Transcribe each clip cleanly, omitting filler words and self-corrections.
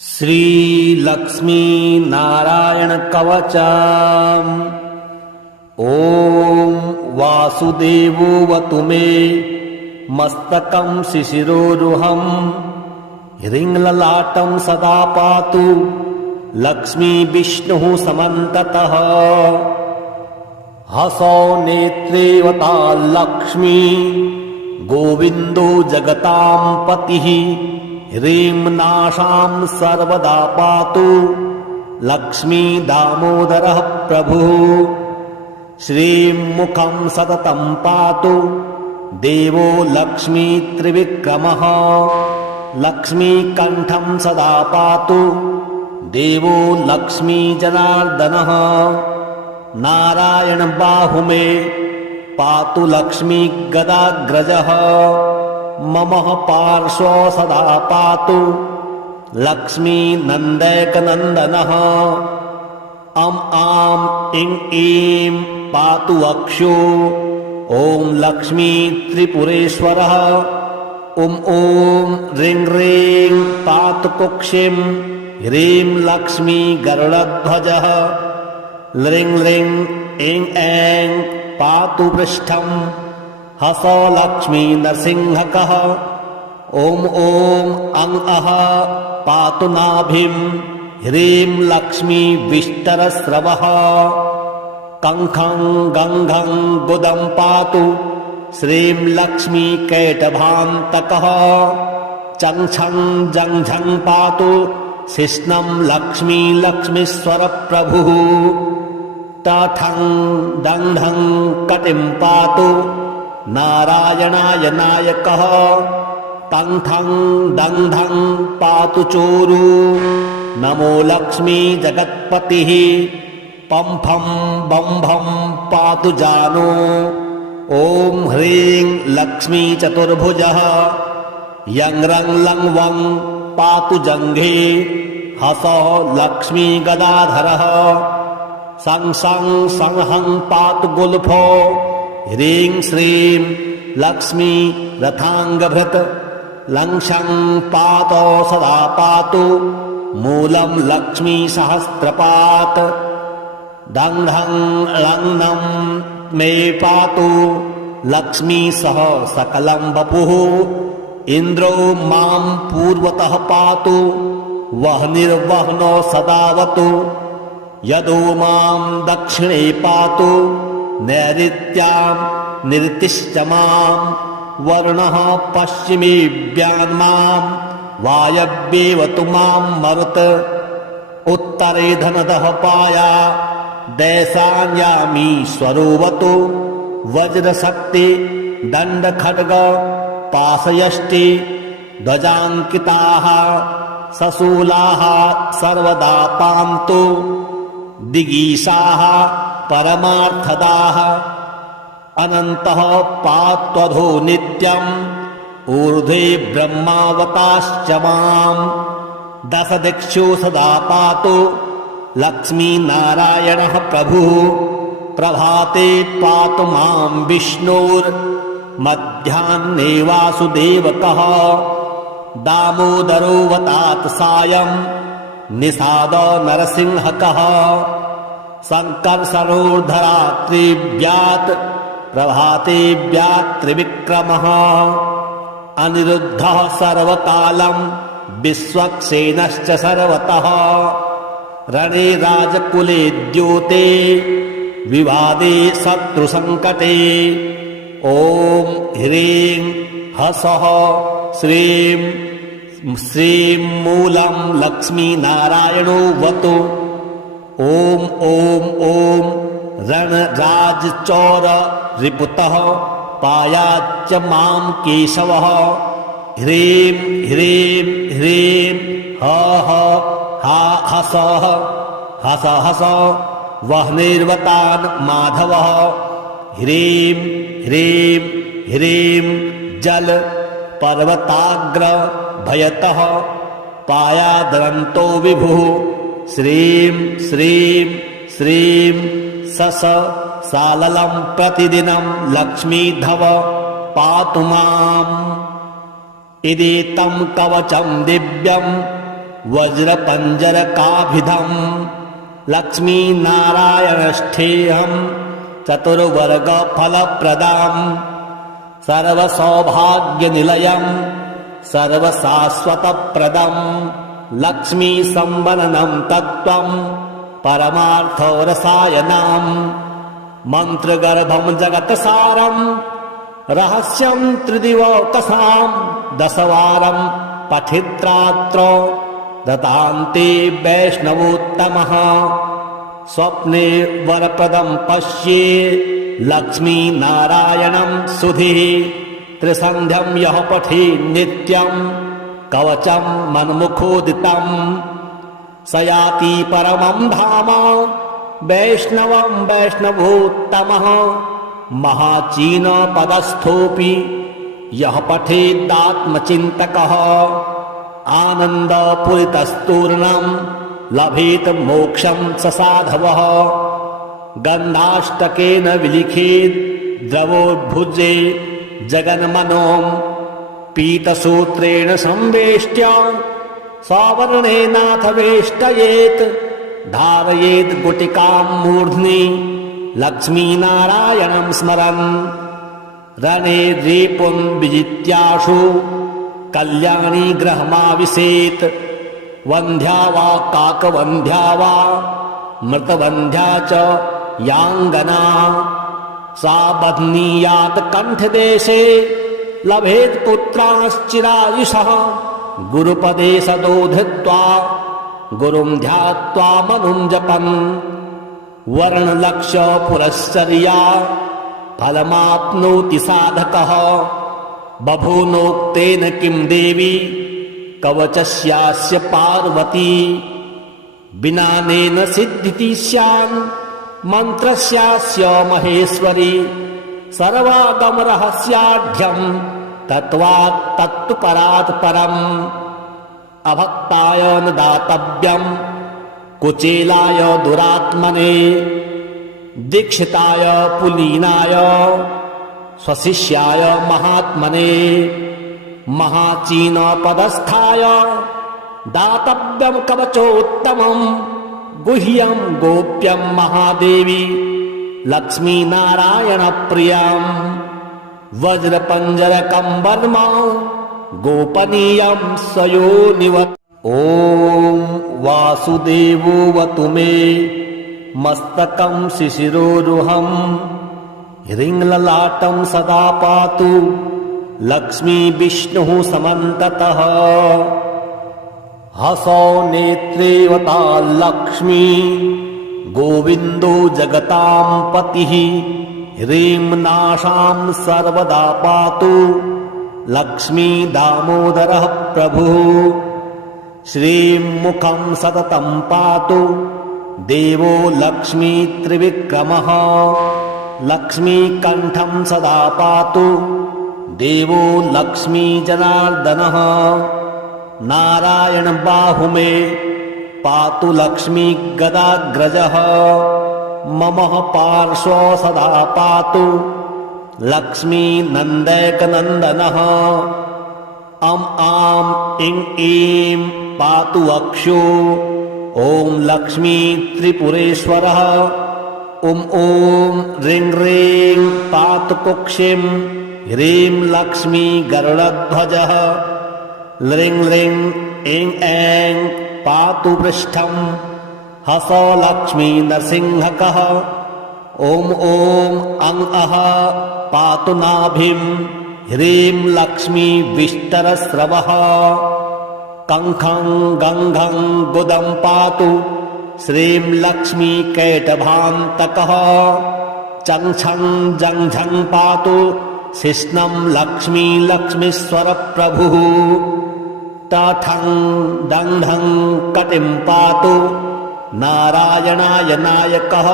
श्री लक्ष्मी नारायण कवचम्। ॐ वासुदेवोऽवतु मे मस्तकं शिशिरोरुहं। ह्रीङ्ललाटं सदा पातु लक्ष्मी विष्णुः समन्ततः। हसौ नेत्रेवता लक्ष्मी गोविन्दो जगतां पतिः। ह्रीं नाशां सर्वदा पातु लक्ष्मी दामोदरः प्रभुः। श्रीं मुखं सततं पातु देवो लक्ष्मी त्रिविक्रमः। लक्ष्मी कंठं सदा पातु देवो लक्ष्मी जनार्दनः। नारायण बाहुमे पातु लक्ष्मी गदाग्रजः। मम पार्श्वो सदा पातु लक्ष्मी नन्दैकनन्दनः। आं इं ईं पातु अक्षो ॐ लक्ष्मी त्रिपुरेश्वरः। ॐ ह्रीं ह्रीं पातु कुक्षिं ह्रीं लक्ष्मी गरुडध्वजः। ह्रीं ह्रीं ऐं ऐं पातु पृष्ठं हसौ लक्ष्मी नरसिंहकः। ॐ अं अः पातु नाभिं ह्रीं लक्ष्मी विष्टरस्रवः। कङ्खं गङ्घं गुदं पातु श्रीं लक्ष्मी कैटभान्तकः। चङ्छं जङ्झं पातु शिश्नं लक्ष्मी लक्ष्मीश्वर प्रभुः। टठं दण्ढं कटिं पातु नारायणाय नायकः। तंठं दंधं पातु चोरु नमो लक्ष्मी जगत्पतिः। पंफं बंभं पातु जानो ॐ ह्रीं लक्ष्मी चतुर्भुजः। यं रं लं वं पातु जङ्घे हसौ लक्ष्मी गदाधरः। सं सं संहं पातु गुल्फो ह्रीं श्रीं लक्ष्मी रथाङ्गभृत्। लङ्क्षं पातौ सदा पातु मूलं लक्ष्मी सहस्रपात्। दङ्ढं लग्नं मे पातु लक्ष्मी सह सकलं वपुः। इन्द्रो मां पूर्वतः पातु वह्निर्वह्नो सदावतु। यदो मां दक्षिणे पातु नैऋत्यां निरतिश्च मां। वर्णः पश्चिमेऽभ्यान्मां वायव्येवतु मां मरुत्। उत्तरे धनदः पाया दैशान्यामीश्वरोऽवतु। वज्रशक्ति दण्डखड्ग पाशयष्टि ध्वजाङ्किताः सशूलाः सर्वदा पान्तु। दिगीषाः परमार्थदाः अनन्तः पात्वधो नित्यम्। ऊर्ध्वे ब्रह्मावताश्च माम्। दशदिक्षु सदा पातु लक्ष्मी नारायणः प्रभुः। प्रभाते पातु मां विष्णुर्मध्याह्ने वासुदेवकः। दामोदरोऽवतात् सायं निषादो नरसिंहकः। सङ्कर्षणोर्धरात्रिव्यात् प्रभातेव्यात् त्रिविक्रमः। अनिरुद्धः सर्वकालं विश्वक्सेनश्च सर्वतः। रणे राजकुले द्योते विवादे शत्रुसङ्कटे। ॐ ह्रीं हसः श्रीं श्रीं मूलं लक्ष्मी नारायणोऽवतु। ॐ रणराजचौर रिपुतः पायाच्च मां केशवः। ह्रीं ह्रीं ह्रीं हसः हस हस वह्निर्वतान् माधवः। ह्रीं ह्रीं ह्रीं जल पर्वताग्र भयतः पायादरन्तो विभुः। श्रीं श्रीं श्रीं सस साललं प्रतिदिनं लक्ष्मीधव पातु माम्। इदेतं कवचं दिव्यं वज्रपञ्जरकाभिधम् लक्ष्मीनारायणष्ठेऽहं चतुर्वर्गफलप्रदाम् सर्वसौभाग्यनिलयम् सर्वशाश्वतप्रदम् लक्ष्मीसम्वदनं तत्त्वम् परमार्थरसायनम् मन्त्रगर्भं जगत्सारम् रहस्यं त्रिदिवकसाम् दशवारं पठित्रात्र दतान्ते वैष्णवोत्तमः स्वप्ने वरप्रदं पश्ये लक्ष्मीनारायणं सुधिः त्रिसन्ध्यं यः पठे नित्यं कवचं मन्मुखोदितम् स याति परमं धाम वैष्णवं वैष्णवोत्तमः महाचीनपदस्थोऽपि यः पठेदात्मचिन्तकः आनन्दपूरितस्तूर्णं लभेत मोक्षं स साधवः गन्धाष्टकेन विलिखेत् द्रवोद्भुजे जगन्मनों पीतसूत्रेण संवेष्ट्य सवर्णेनाथ वेष्टयेत् धारयेत् गुटिकां मूर्ध्नि लक्ष्मीनारायणं स्मरन् रणे रेपुं विजित्याशु कल्याणी गृहमाविशेत् वन्ध्या वा काकवन्ध्या वा मृतवन्ध्या च याङ्गना सा बध्नीयात् कण्ठदेशे लभेत् पुत्राश्चिरायुषः गुरुपदे सदो धृत्वा गुरुं ध्यात्वा मनुं जपन् वर्णलक्ष्य पुरश्चर्या फलमाप्नोति साधकः बभूनोक्तेन किं देवी कवचस्यास्य पार्वती विनानेन सिद्धिति स्यान् मन्त्रस्यास्य महेश्वरी सर्वागमरहस्याढ्यं तत्त्वात् तत्तु परात् परम् अभक्ताय न दातव्यं कुचेलाय दुरात्मने दीक्षिताय पुलीनाय स्वशिष्याय महात्मने महाचीनपदस्थाय दातव्यं कवचोत्तमं गुह्यं गोप्यं महादेवी लक्ष्मीनारायणप्रियं वज्रपञ्जरकं वर्म गोपनीयं स्वयोनिवत् ॐ वासुदेवोऽवतु मे मस्तकं शिशिरोरुहं ह्रीङ्ललाटं सदा पातु लक्ष्मी विष्णुः समन्ततः हसौ नेत्रेवता लक्ष्मी गोविन्दो जगतां पतिः ह्रीं नाशां सर्वदा पातु लक्ष्मी दामोदरः प्रभुः श्रीं मुखं सततं पातु देवो लक्ष्मी त्रिविक्रमः लक्ष्मीकण्ठं सदा पातु देवो लक्ष्मी जनार्दनः नारायण बाहुमे पातु लक्ष्मी गदाग्रजः मम पार्श्वो सदा पातु लक्ष्मी नन्दैकनन्दनः अं आं इं ईं पातु वक्षो ॐ लक्ष्मी त्रिपुरेश्वरः ॐ ह्रीं ह्रीं पातु कुक्षिं ह्रीं लक्ष्मी गरुडध्वजः ल्रीं ल्रीं ऐं ऐं पातु पृष्ठं हसौ लक्ष्मी नरसिंहकः ॐ अं अः पातु नाभिं ह्रीं लक्ष्मी विष्टरस्रवः कङ्खं गङ्घं गुदं पातु श्रीं लक्ष्मी कैटभान्तकः चङ्छं जङ्झं पातु शिश्नं लक्ष्मी लक्ष्मीश्वरप्रभुः टाठं दण्ढं कटिं पातु नारायणाय नायकः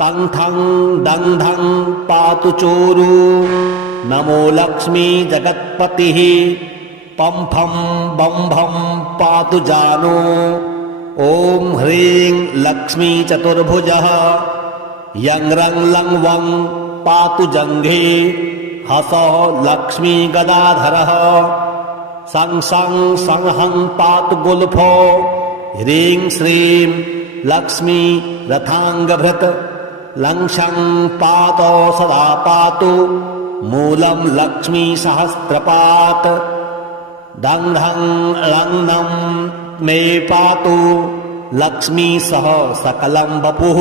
तङ्ठं दण्ढं पातु चोरु नमो लक्ष्मी जगत्पतिः पम्फं बम्भं पातु जानो ॐ ह्रीं लक्ष्मी चतुर्भुजः यं रं लं वं पातु जङ्घे हसः लक्ष्मी गदाधरः सं सं संहं पातु गुल्फो ह्रीं श्रीं लक्ष्मी रथाङ्गभृत् लं शं पातो सदा पातु मूलं लक्ष्मी सहस्रपात् दं धं लं नं मे पातु लक्ष्मी सह सकलं वपुः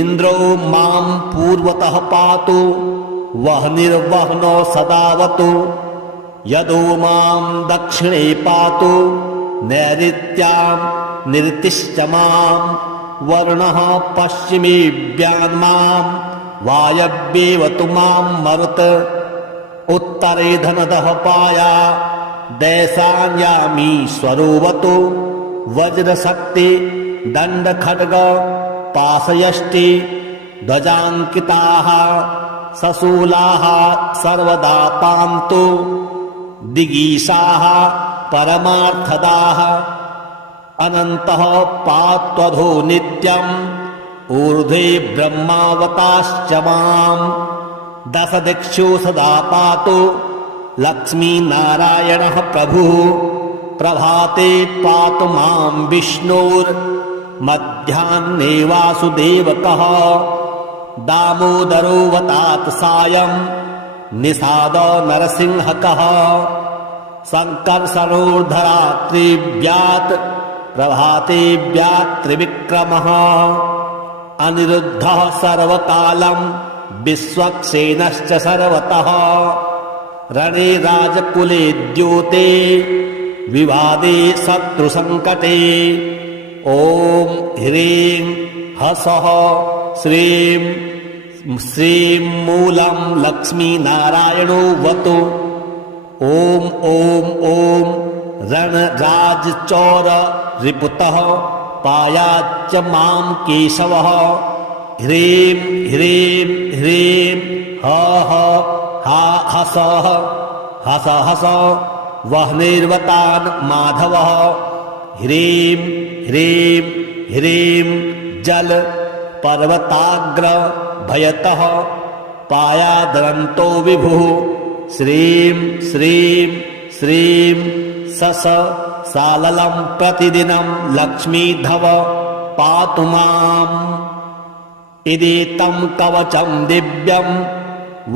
इन्द्रो मां पूर्वतः पातु वह्निर्वह्नो सदावतु यदो मां दक्षिणे पातु नैऋत्यां निरतिश्च मां वर्णः पश्चिमेऽव्यान्मां वायव्येवतु मां मरुत् उत्तरे धनदः पाया दैशान्यामीश्वरोऽवतु वज्रशक्ति दण्डखड्ग पाशयष्टि ध्वजाङ्किताः सशूलाः सर्वदा पान्तु दिगीशाः परमार्थदाः अनन्तः पात्वधो नित्यम् ऊर्ध्वे ब्रह्मावताश्च मां दशदिक्षु सदा पातु लक्ष्मीनारायणः प्रभुः प्रभाते पातु मां विष्णुर्मध्याह्ने वासुदेवकः दामोदरोऽवतात् सायं निषादो नरसिंहकः सङ्कर्षणोर्धरात्रिव्यात् प्रभातेव्यात् त्रिविक्रमः अनिरुद्धः सर्वकालं विश्वक्सेनश्च सर्वतः रणे राजकुले द्योते विवादे शत्रुसङ्कटे ॐ ह्रीं हसः श्रीं श्रीं मूलं लक्ष्मीनारायणो वतु ॐ ॐ ॐ रणराजचौर रिपुतः पायाच्च मां केशवः ह्रीं ह्रीं ह्रीं ह ह हा हसः हस हस वह्निर्वतान् माधवः ह्रीं ह्रीं ह्रीं जल पर्वताग्र भयतः पायादरन्तो विभुः श्रीं श्रीं श्रीं सस साललं प्रतिदिनं लक्ष्मीधव पातु माम् इदेतं कवचं दिव्यं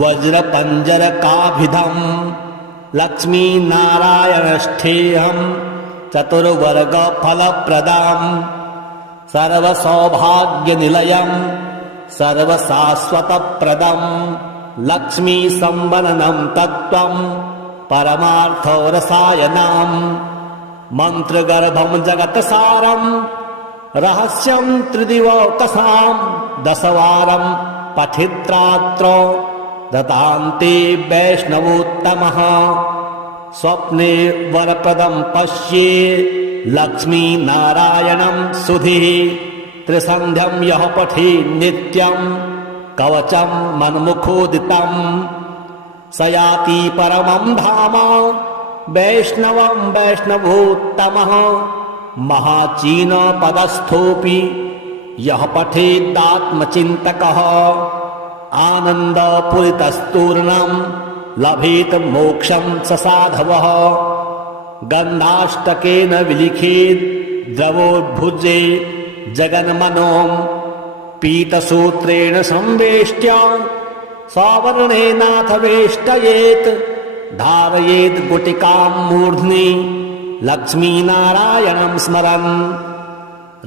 वज्रपञ्जरकाभिधम् लक्ष्मीनारायणष्ठेऽहं चतुर्वर्गफलप्रदाम् सर्वसौभाग्यनिलयं सर्वशाश्वतप्रदं लक्ष्मीसंवदनं तत्त्वं परमार्थरसायनम् मन्त्रगर्भं जगत्सारं रहस्यं त्रिदिवकसां दशवारं पठित्रात्र दतान्ते वैष्णवोत्तमः स्वप्ने वरप्रदं पश्ये लक्ष्मीनारायणं सुधिः त्रिसन्ध्यं यः पठि नित्यं कवचं मन्मुखोदितम् स याति परमं धाम वैष्णवं वैष्णवोत्तमः महाचीनपदस्थोऽपि यः पठेदात्मचिन्तकः आनन्दपूरितस्तूर्णं लभेत मोक्षं स साधवः गन्धाष्टकेन विलिखेत् द्रवोद्भुजे जगन्मनों पीतसूत्रेण संवेष्ट्य सवर्णेनाथ वेष्टयेत् धारयेत् गुटिकां मूर्ध्नि लक्ष्मीनारायणं स्मरन्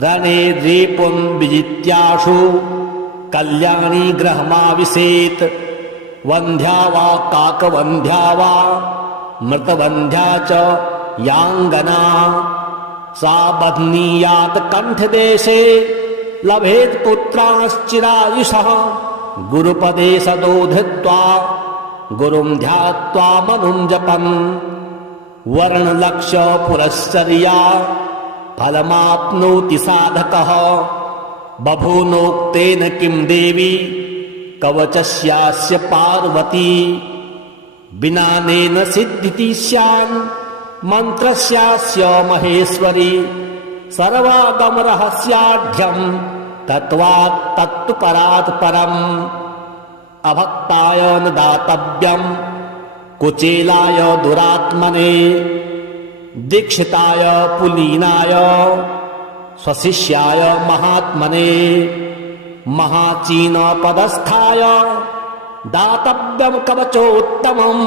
रणे रेपुं विजित्याशु कल्याणी गृहमाविशेत् वन्ध्या वा काकवन्ध्या वा मृतवन्ध्या च याङ्गना सा बध्नीयात् कण्ठदेशे लभेत् पुत्राश्चिरायुषः गुरुपदे सदो धृत्वा गुरुं ध्यात्वा मनुं जपन् वर्णलक्ष्य पुरश्चर्या फलमाप्नोति साधकः बभूनोक्तेन किं देवी कवचस्यास्य पार्वती विनानेन सिद्धिति स्यान् मन्त्रस्यास्य महेश्वरी सर्वागमरहस्याढ्यं तत्त्वात् तत्तु परात् परम् अभक्ताय न दातव्यं कुचेलाय दुरात्मने दीक्षिताय पुलीनाय स्वशिष्याय महात्मने महाचीन पदस्थाय दातव्यं कवचोत्तमं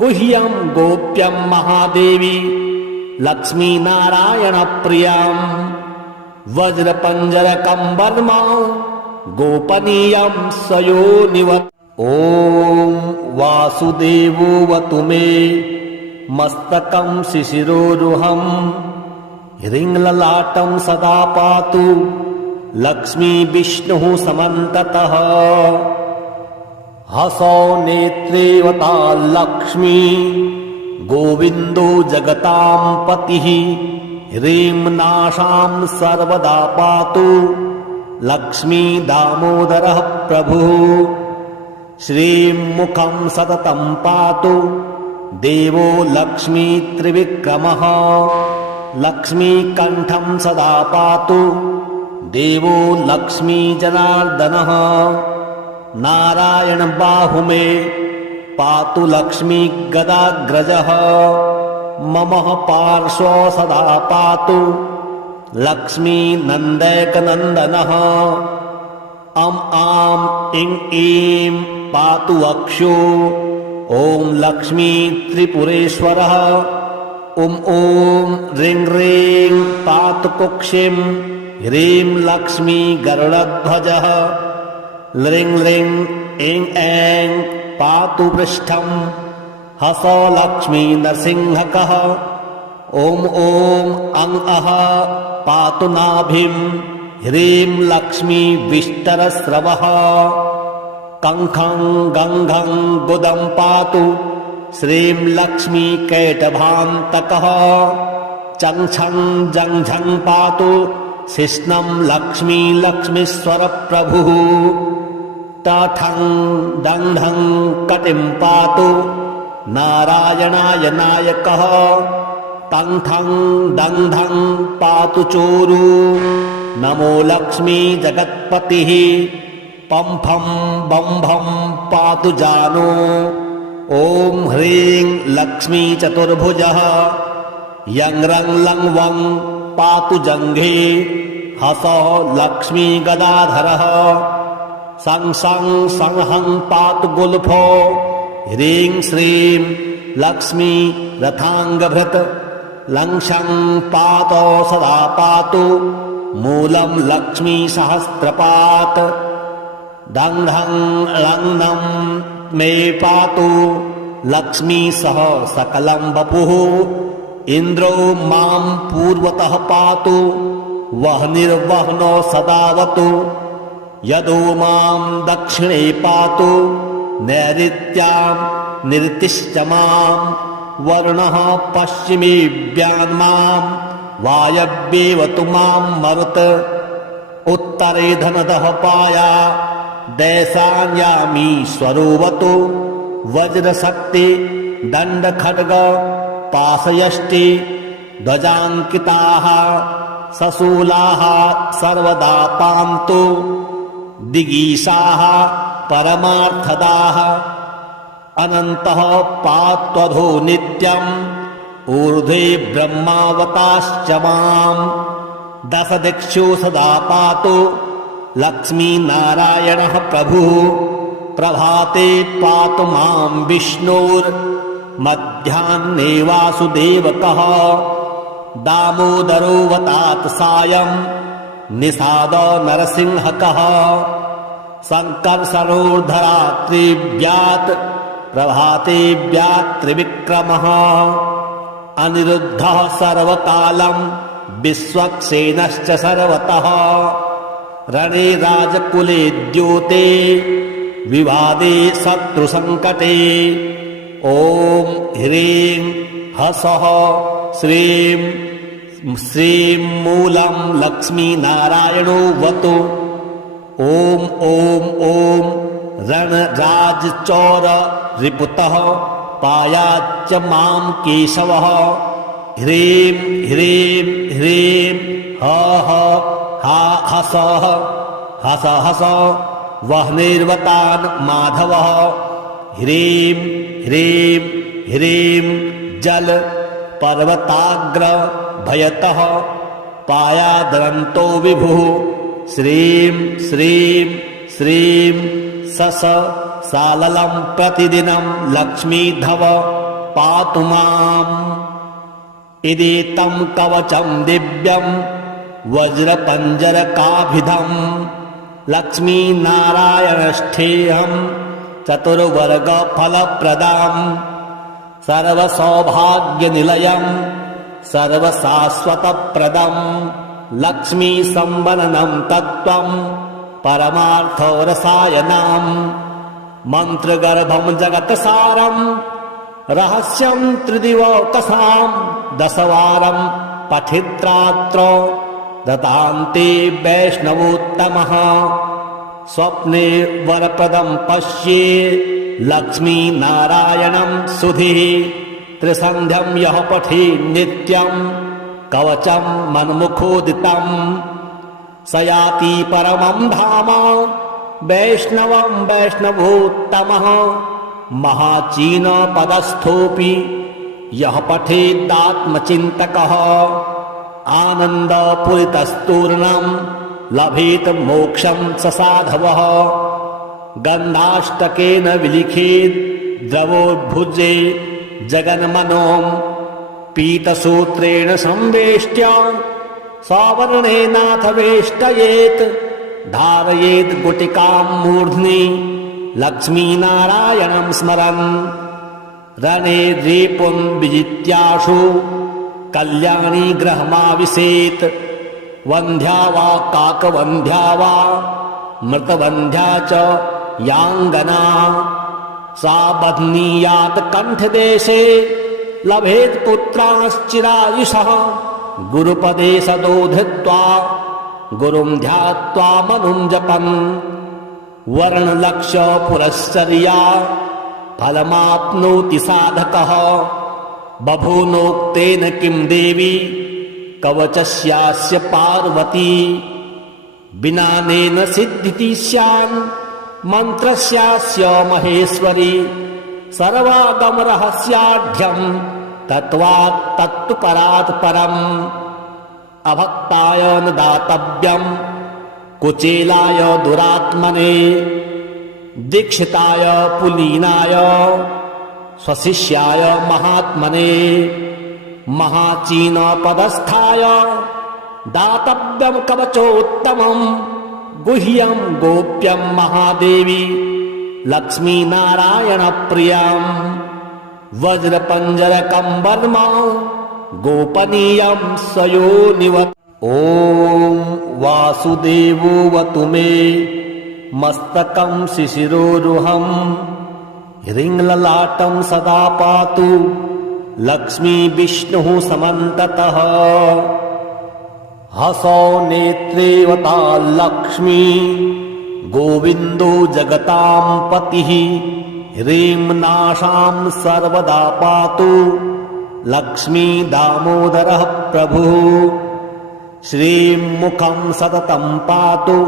गुह्यं गोप्यं महादेवी लक्ष्मी नारायण प्रियं वज्रपंजरकं वर्म गोपनीयं सयोनिवत्। ॐ वासुदेवोऽवतु मे मस्तकं शिशिरोरुहं ह्रीङ्ललाटं सदा पातु लक्ष्मी विष्णुः समन्ततः। हसौ नेत्रेवता लक्ष्मी गोविन्दो जगतां पतिः ह्रीं नाशां सर्वदा पातु लक्ष्मी दामोदरः प्रभुः। श्रीं मुखं सततं पातु देवो लक्ष्मी त्रिविक्रमः लक्ष्मीकण्ठं सदा पातु देवो लक्ष्मी जनार्दनः। नारायण बाहुमे पातु लक्ष्मी गदाग्रजः मम पार्श्व सदा पातु लक्ष्मी नन्दैकनन्दनः। आं इं ईं पातु वक्षो ॐ लक्ष्मी त्रिपुरेश्वरः। ॐ ह्रीं ह्रीं पातु कुक्षिं ह्रीं लक्ष्मी गरुडध्वजः। ह्रीं ह्रीं ऐं ऐं पातु पृष्ठं हसौ लक्ष्मी नरसिंहकः। ॐ अं अः पातु नाभिं ह्रीं लक्ष्मी विष्टरस्रवः। कङ्खं गङ्घं गुदं पातु श्रीं लक्ष्मी कैटभान्तकः। चङ्छं जङ्झं पातु शिश्नं लक्ष्मी लक्ष्मीश्वर प्रभुः। टठं दङ्ढं कटिं पातु नारायणाय नायकः। तङ्ठं दङ्ढं पातु चोरु नमो लक्ष्मी जगत्पतिः। पम्फं बम्भं पातु जानो ॐ ह्रीं लक्ष्मी चतुर्भुजः। यं रं लं वं पातु जङ्घे हसौ लक्ष्मी गदाधरः। सं सं संहं पातु गुल्फो ह्रीं श्रीं लक्ष्मी रथाङ्गभृत्। लं शं पातौ सदा पातु मूलं लक्ष्मी सहस्रपात्। दङ्ढं लङ्नं मे पातु लक्ष्मी सह सकलं वपुः। इन्द्रो मां पूर्वतः पातु वह्निर्वह्नो सदावतु। यदो मां दक्षिणे पातु नैऋत्यां निरतिश्च मां। वरुणः पश्चिमेऽभ्यान्मां वायव्येवतु मां मरुत्। उत्तरे धनदः पाया दैशान्यामीश्वरोऽवतु। वज्रशक्ति दण्डखड्ग पाशयष्टि ध्वजाङ्किताः सशूलाः सर्वदा पान्तु। दिगीशाः परमार्थदाः अनन्तः पात्वधो नित्यम्। ऊर्ध्वे ब्रह्मावताश्च माम्। दशदिक्षु सदा पातु लक्ष्मीनारायणः प्रभुः। प्रभाते पातु मां विष्णुर्मध्याह्ने वासुदेवकः। दामोदरोऽवतात् सायं निषादो नरसिंहकः। सङ्कर्षणोर्धरात्रिव्यात् प्रभातेव्यात् त्रिविक्रमः। अनिरुद्धः सर्वकालं विश्वक्सेनश्च सर्वतः। रणे राजकुले द्योते विवादे शत्रुसङ्कटे। ॐ ह्रीं हसः श्रीं श्रीं मूलं लक्ष्मीनारायणोऽवतु। ॐ रणराजचौर रिपुतः पायाच्च मां केशवः। ह्रीं ह्रीं ह्रीं हसः हस हस वह्निर्वतान् माधवः। ह्रीं ह्रीं ह्रीं जल पर्वताग्र भयतः पायादरन्तो विभुः श्रीं श्रीं श्रीं सस साललं प्रतिदिनं लक्ष्मीधव पातु माम्। इदेतं कवचं दिव्यं वज्रपञ्जरकाभिधं लक्ष्मीनारायणष्ठेयं चतुर्वर्गफलप्रदाम् सर्वसौभाग्यनिलयं सर्वशाश्वतप्रदं लक्ष्मीसम्वननं तत्त्वं परमार्थरसायनम् मन्त्रगर्भं जगत्सारं रहस्यं त्रिदिवकसां दशवारं पठित्रात्र दतान्ते वैष्णवोत्तमः स्वप्ने वरप्रदं पश्ये लक्ष्मीनारायणं सुधीः त्रिसन्ध्यं यः पठि नित्यं कवचं मन्मुखोदितं स याति परमं धाम वैष्णवं वैष्णवोत्तमः महाचीनपदस्थोऽपि यः पठेदात्मचिन्तकः आनन्दपूरितस्तूर्णं लभेत मोक्षं स साधवः गन्धाष्टकेन विलिखेत् द्रवोद्भुजे जगन्मनों पीतसूत्रेण संवेष्ट्य सवर्णेनाथ वेष्टयेत् धारयेत् गुटिकां मूर्ध्नि लक्ष्मीनारायणं स्मरन् रणे रेपुं विजित्याशु कल्याणी गृहमाविशेत् वन्ध्या वा काकवन्ध्या वा मृतवन्ध्या च याङ्गना सा बध्नीयात् कण्ठदेशे लभेत् पुत्राश्चिरायुषः गुरुपदे सदोधृत्वा गुरुं ध्यात्वा मनुं जपन् वर्णलक्ष्य पुरश्चर्या फलमाप्नोति साधकः बभूनोक्तेन किं देवी कवचस्यास्य पार्वती विनानेन सिद्धिति स्यान् मन्त्रस्यास्य महेश्वरी सर्वागमरहस्याढ्यं तत्त्वात् तत्तु परात् परम् अभक्ताय न दातव्यं कुचेलाय दुरात्मने दीक्षिताय पुलीनाय स्वशिष्याय महात्मने महाचीनपदस्थाय दातव्यं कवचोत्तमं गुह्यं गोप्यं महादेवी लक्ष्मीनारायणप्रियं वज्रपञ्जरकं वर्म गोपनीयं स्वयोनिवत्। ॐ वासुदेवोऽवतु मे मस्तकं शिशिरोरुहं ह्रीङ्ललाटं सदा पातु लक्ष्मी विष्णुः समन्ततः हसौ नेत्रेवता लक्ष्मी गोविन्दो जगतां पतिः ह्रीं नाशां सर्वदा पातु लक्ष्मी दामोदरः प्रभुः श्रीं मुखं सततं पातु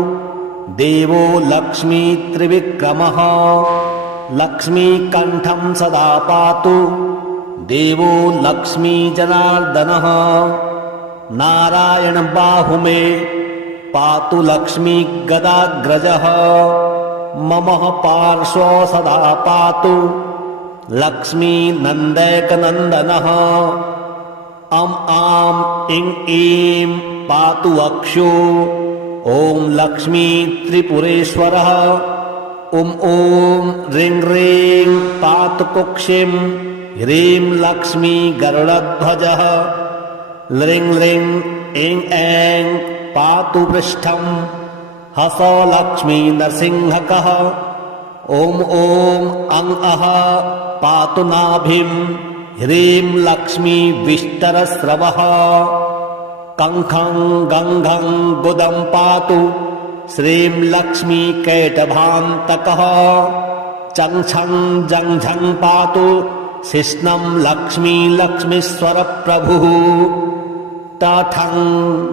देवो लक्ष्मी त्रिविक्रमः लक्ष्मीकण्ठं सदा पातु देवो लक्ष्मी जनार्दनः नारायण बाहुमे पातु लक्ष्मी गदाग्रजः मम पार्श्वो सदा पातु लक्ष्मी नन्दैकनन्दनः अं आं इं ईं पातु वक्षो ॐ लक्ष्मी त्रिपुरेश्वरः ॐ ह्रीं ह्रीं पातु कुक्षिं ह्रीं लक्ष्मी गरुडध्वजः ह्रीं ह्रीं ऐं ऐं पातु पृष्ठं हसौ लक्ष्मी नरसिंहकः ॐ अं अः पातु नाभिं ह्रीं लक्ष्मी विष्टरस्रवः कङ्खं गङ्घं गुदं पातु श्रीं लक्ष्मी कैटभान्तकः चङ्छं जङ्झं पातु शिश्नं लक्ष्मी लक्ष्मीश्वरप्रभुः टठं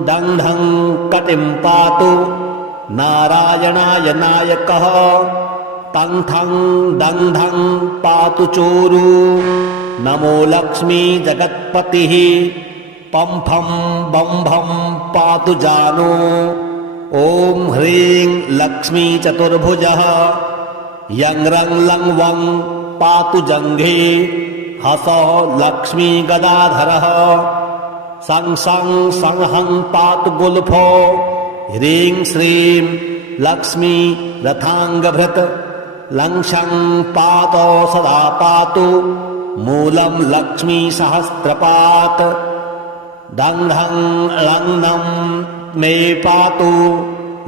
दण्ढं कटिं पातु नारायणाय नायकः तंठं दंधं पातु चोरू नमो लक्ष्मी जगत्पतिः पंफं बंभं पातु जानो ॐ ह्रीं लक्ष्मी चतुर्भुजः यं रं लं वं पातु जङ्घे हसः लक्ष्मी गदाधरः सं सं संहं पातु गुल्फो ह्रीं श्रीं लक्ष्मी रथाङ्गभृत् लं शं पातो सदा पातु मूलं लक्ष्मी सहस्रपात् दं ढं लं नं मे पातु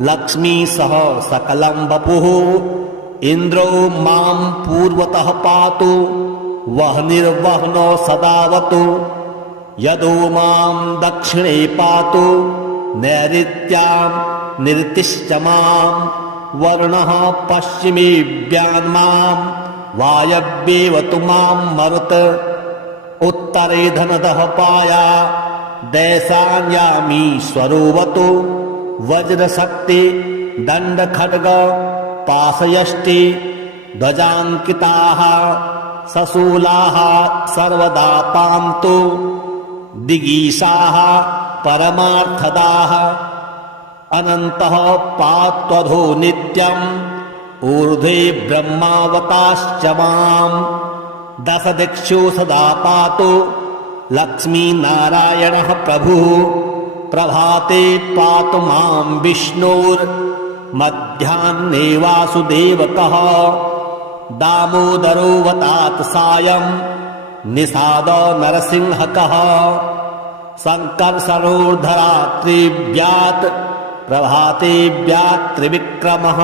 लक्ष्मी सह सकलं वपुः इन्द्रो मां पूर्वतः पातु वह्निर्वह्नो सदावतु यदो मां दक्षिणे पातु नैऋत्यां निरतिश्च मां वरुणः पश्चिमेऽव्यान्मां वायव्येवतु मां मरुत् उत्तरे धनदः पाया दैशान्यामीश्वरोऽवतु वज्रशक्ति दण्डखड्ग पाशयष्टि ध्वजाङ्किताः सशूलाः सर्वदा पान्तु दिगीशाः परमार्थदाः अनन्तः पात्वधो नित्यम् ऊर्ध्वे ब्रह्मावताश्च मां दशदिक्षु सदा पातु लक्ष्मीनारायणः प्रभुः प्रभाते पातु मां विष्णुर्मध्याह्ने वासुदेवकः दामोदरोऽवतात् सायं निषाद नरसिंहकः सङ्कर्षणोर्धरात्रिव्यात् प्रभातेव्यात् त्रिविक्रमः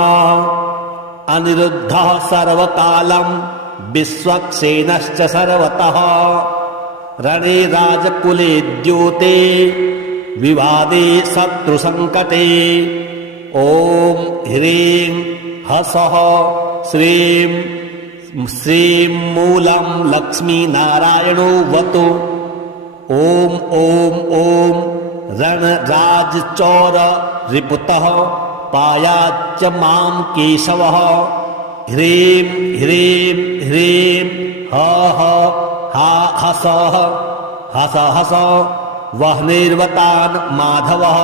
अनिरुद्धः सर्वकालं विश्वक्सेनश्च सर्वतः रणे राजकुले द्योते विवादे शत्रुसङ्कटे ॐ ह्रीं हसः श्रीं श्रीं मूलं लक्ष्मीनारायणो वतु ॐ ॐ ॐ रणराजचौर रिपुतः पायाच्च मां केशवः ह्रीं ह्रीं ह्रीं ह ह हा हसः हस हस वह्निर्वतान् माधवः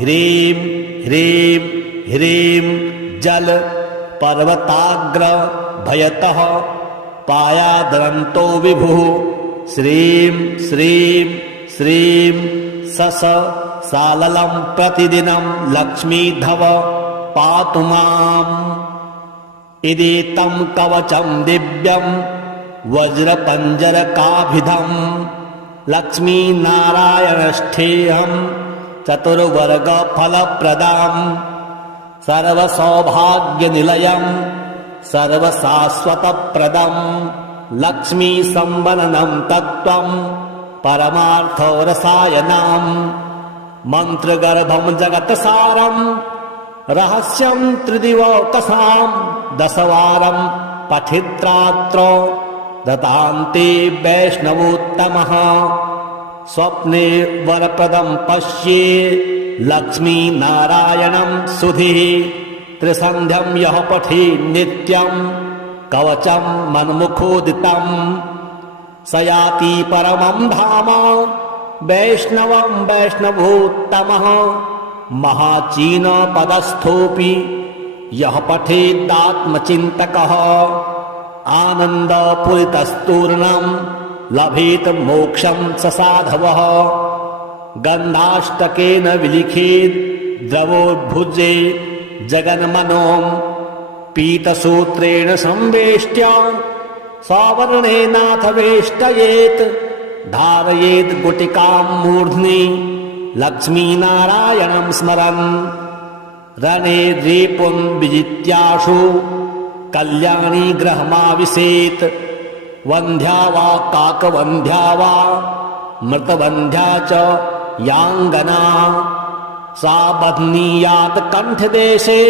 ह्रीं ह्रीं ह्रीं जल पर्वताग्र भयतः पायादरन्तो विभुः श्रीं श्रीं श्रीं सस साललं प्रतिदिनं लक्ष्मीधव पातु माम् इदेतं कवचं दिव्यं वज्रपञ्जरकाभिधम् लक्ष्मीनारायणष्ठेऽहं चतुर्वर्गफलप्रदाम् सर्वसौभाग्यनिलयं सर्वशाश्वतप्रदं लक्ष्मीसम्वननं तत्त्वं परमार्थरसायनम् मन्त्रगर्भं जगत्सारं रहस्यं त्रिदिवकसां दशवारं पठित्रात्र दतान्ते वैष्णवोत्तमः स्वप्ने वरप्रदं पश्ये लक्ष्मीनारायणं सुधिः त्रिसन्ध्यं यः पठि नित्यं कवचं मन्मुखोदितम् स याति परमं धाम वैष्णवं वैष्णवोत्तमः महाचीनपदस्थोऽपि यः पठेदात्मचिन्तकः आनन्दपूरितस्तूर्णं लभेत मोक्षं स साधवः गन्धाष्टकेन विलिखेत् द्रवोद्भुजे जगन्मनों पीतसूत्रेण संवेष्ट्य सवर्णेनाथ वेष्टयेत् धारयेत् गुटिकां मूर्ध्नि लक्ष्मीनारायणं स्मरन् रणे रेपुं विजित्याशु कल्याणी गृहमाविशेत् वन्ध्या वा काकवन्ध्या वा मृतवन्ध्या च याङ्गना सा बध्नीयात् कण्ठदेशे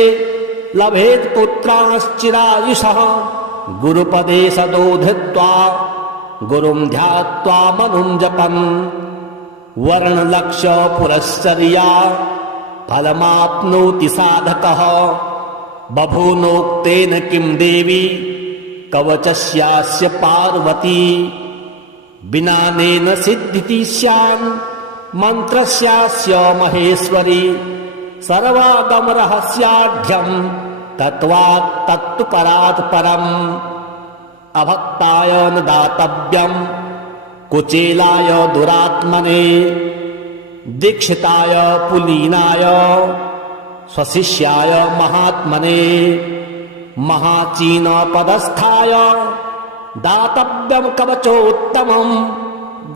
लभेत् पुत्राश्चिरायुषः गुरुपदे सदो धृत्वा गुरुं ध्यात्वा मनुं जपन् वर्णलक्ष्य पुरश्चर्या फलमाप्नोति साधकः बभूनोक्तेन किं देवी कवचस्यास्य पार्वती विनानेन सिद्धिति स्यान् मन्त्रस्यास्य महेश्वरी सर्वागमरहस्याढ्यम् तत्त्वात् तत्तु परात् परम् अभक्ताय न दातव्यम् कुचेलाय दुरात्मने दीक्षिताय पुलीनाय स्वशिष्याय महात्मने महाचीनपदस्थाय दातव्यम् कवचोत्तमम्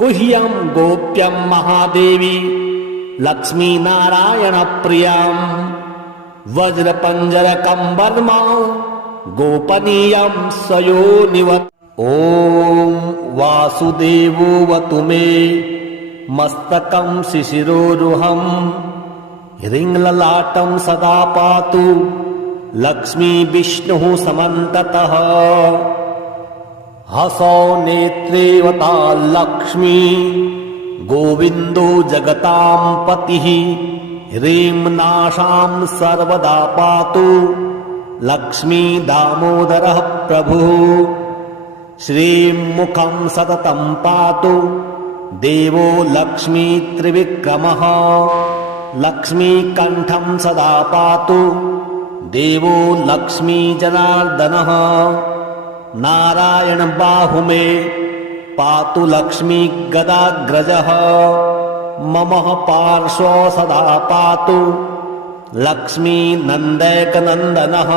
गुह्यम् गोप्यम् महादेवी लक्ष्मीनारायणप्रियम् वज्रपञ्जरकम् वर्म गोपनीयम् स्वयोनिवत्। ॐ वासुदेवोऽवतु मे मस्तकम् शिशिरोरुहम् ह्रीङ्ललाटम् सदा पातु लक्ष्मी विष्णुः समन्ततः हसौ नेत्रेवता लक्ष्मी गोविन्दो जगतां पतिः ह्रीं नाशां सर्वदा पातु लक्ष्मी दामोदरः प्रभुः श्रीं मुखं सततं पातु देवो लक्ष्मी त्रिविक्रमः लक्ष्मीकण्ठं सदा पातु देवो लक्ष्मी जनार्दनः नारायण बाहुमे पातु लक्ष्मी गदाग्रजः मम पार्श्व सदा पातु लक्ष्मी नन्दैकनन्दनः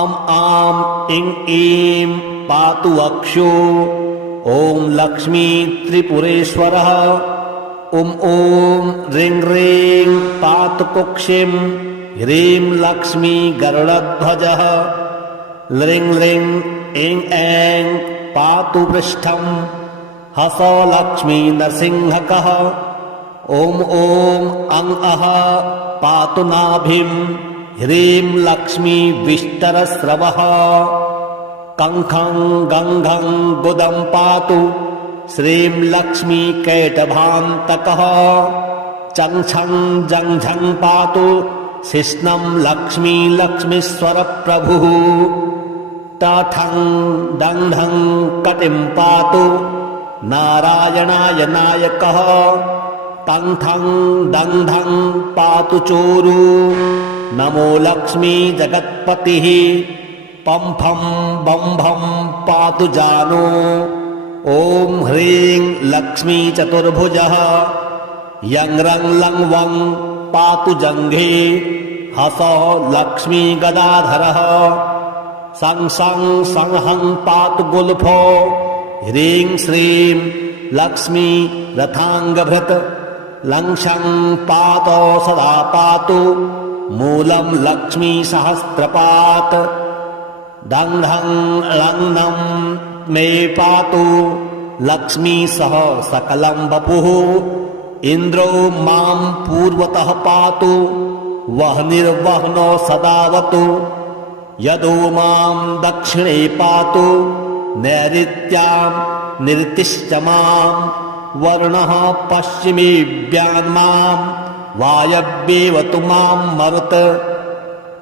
अम् आम् इं ईं पातु वक्षो ॐ लक्ष्मी त्रिपुरेश्वरः ॐ ह्रीं ह्रीं पातु कुक्षिं ह्रीं लक्ष्मी गरुडध्वजः ह्रीं ह्रीं ऐं ऐं पातु पृष्ठम् हसौ लक्ष्मी नरसिंहकः ॐ अं अः पातु नाभिं ह्रीं लक्ष्मी विष्टरस्रवः कङ्खं गङ्घं गुदं पातु श्रीं लक्ष्मी कैटभान्तकः चङ्छं जङ्झं पातु शिश्नं लक्ष्मी लक्ष्मीश्वर प्रभुः टाठं दण्ढं कटिं पातु नारायणाय नायकः तङ्ठं दण्ढं पातु चोरु नमो लक्ष्मी जगत्पतिः पम्फं बम्भं पातु जानो ॐ ह्रीं लक्ष्मी चतुर्भुजः यं रं लं वं पातु जङ्घे हसौ लक्ष्मी गदाधरः सं सं संहं पातु गुल्फो ह्रीं श्रीं लक्ष्मी रथाङ्गभृत् लङ्क्षं पातौ सदा पातु मूलं लक्ष्मी सहस्रपात् दङ्ढं लग्नं मे पातु लक्ष्मी सह सकलं वपुः इन्द्रो मां पूर्वतः पातु वह्निर्वह्नो सदावतु यदो मां दक्षिणे पातु नैऋत्यां निरतिश्च मां वरुणः पश्चिमेऽव्यान्मां वायव्येवतु मां मरुत्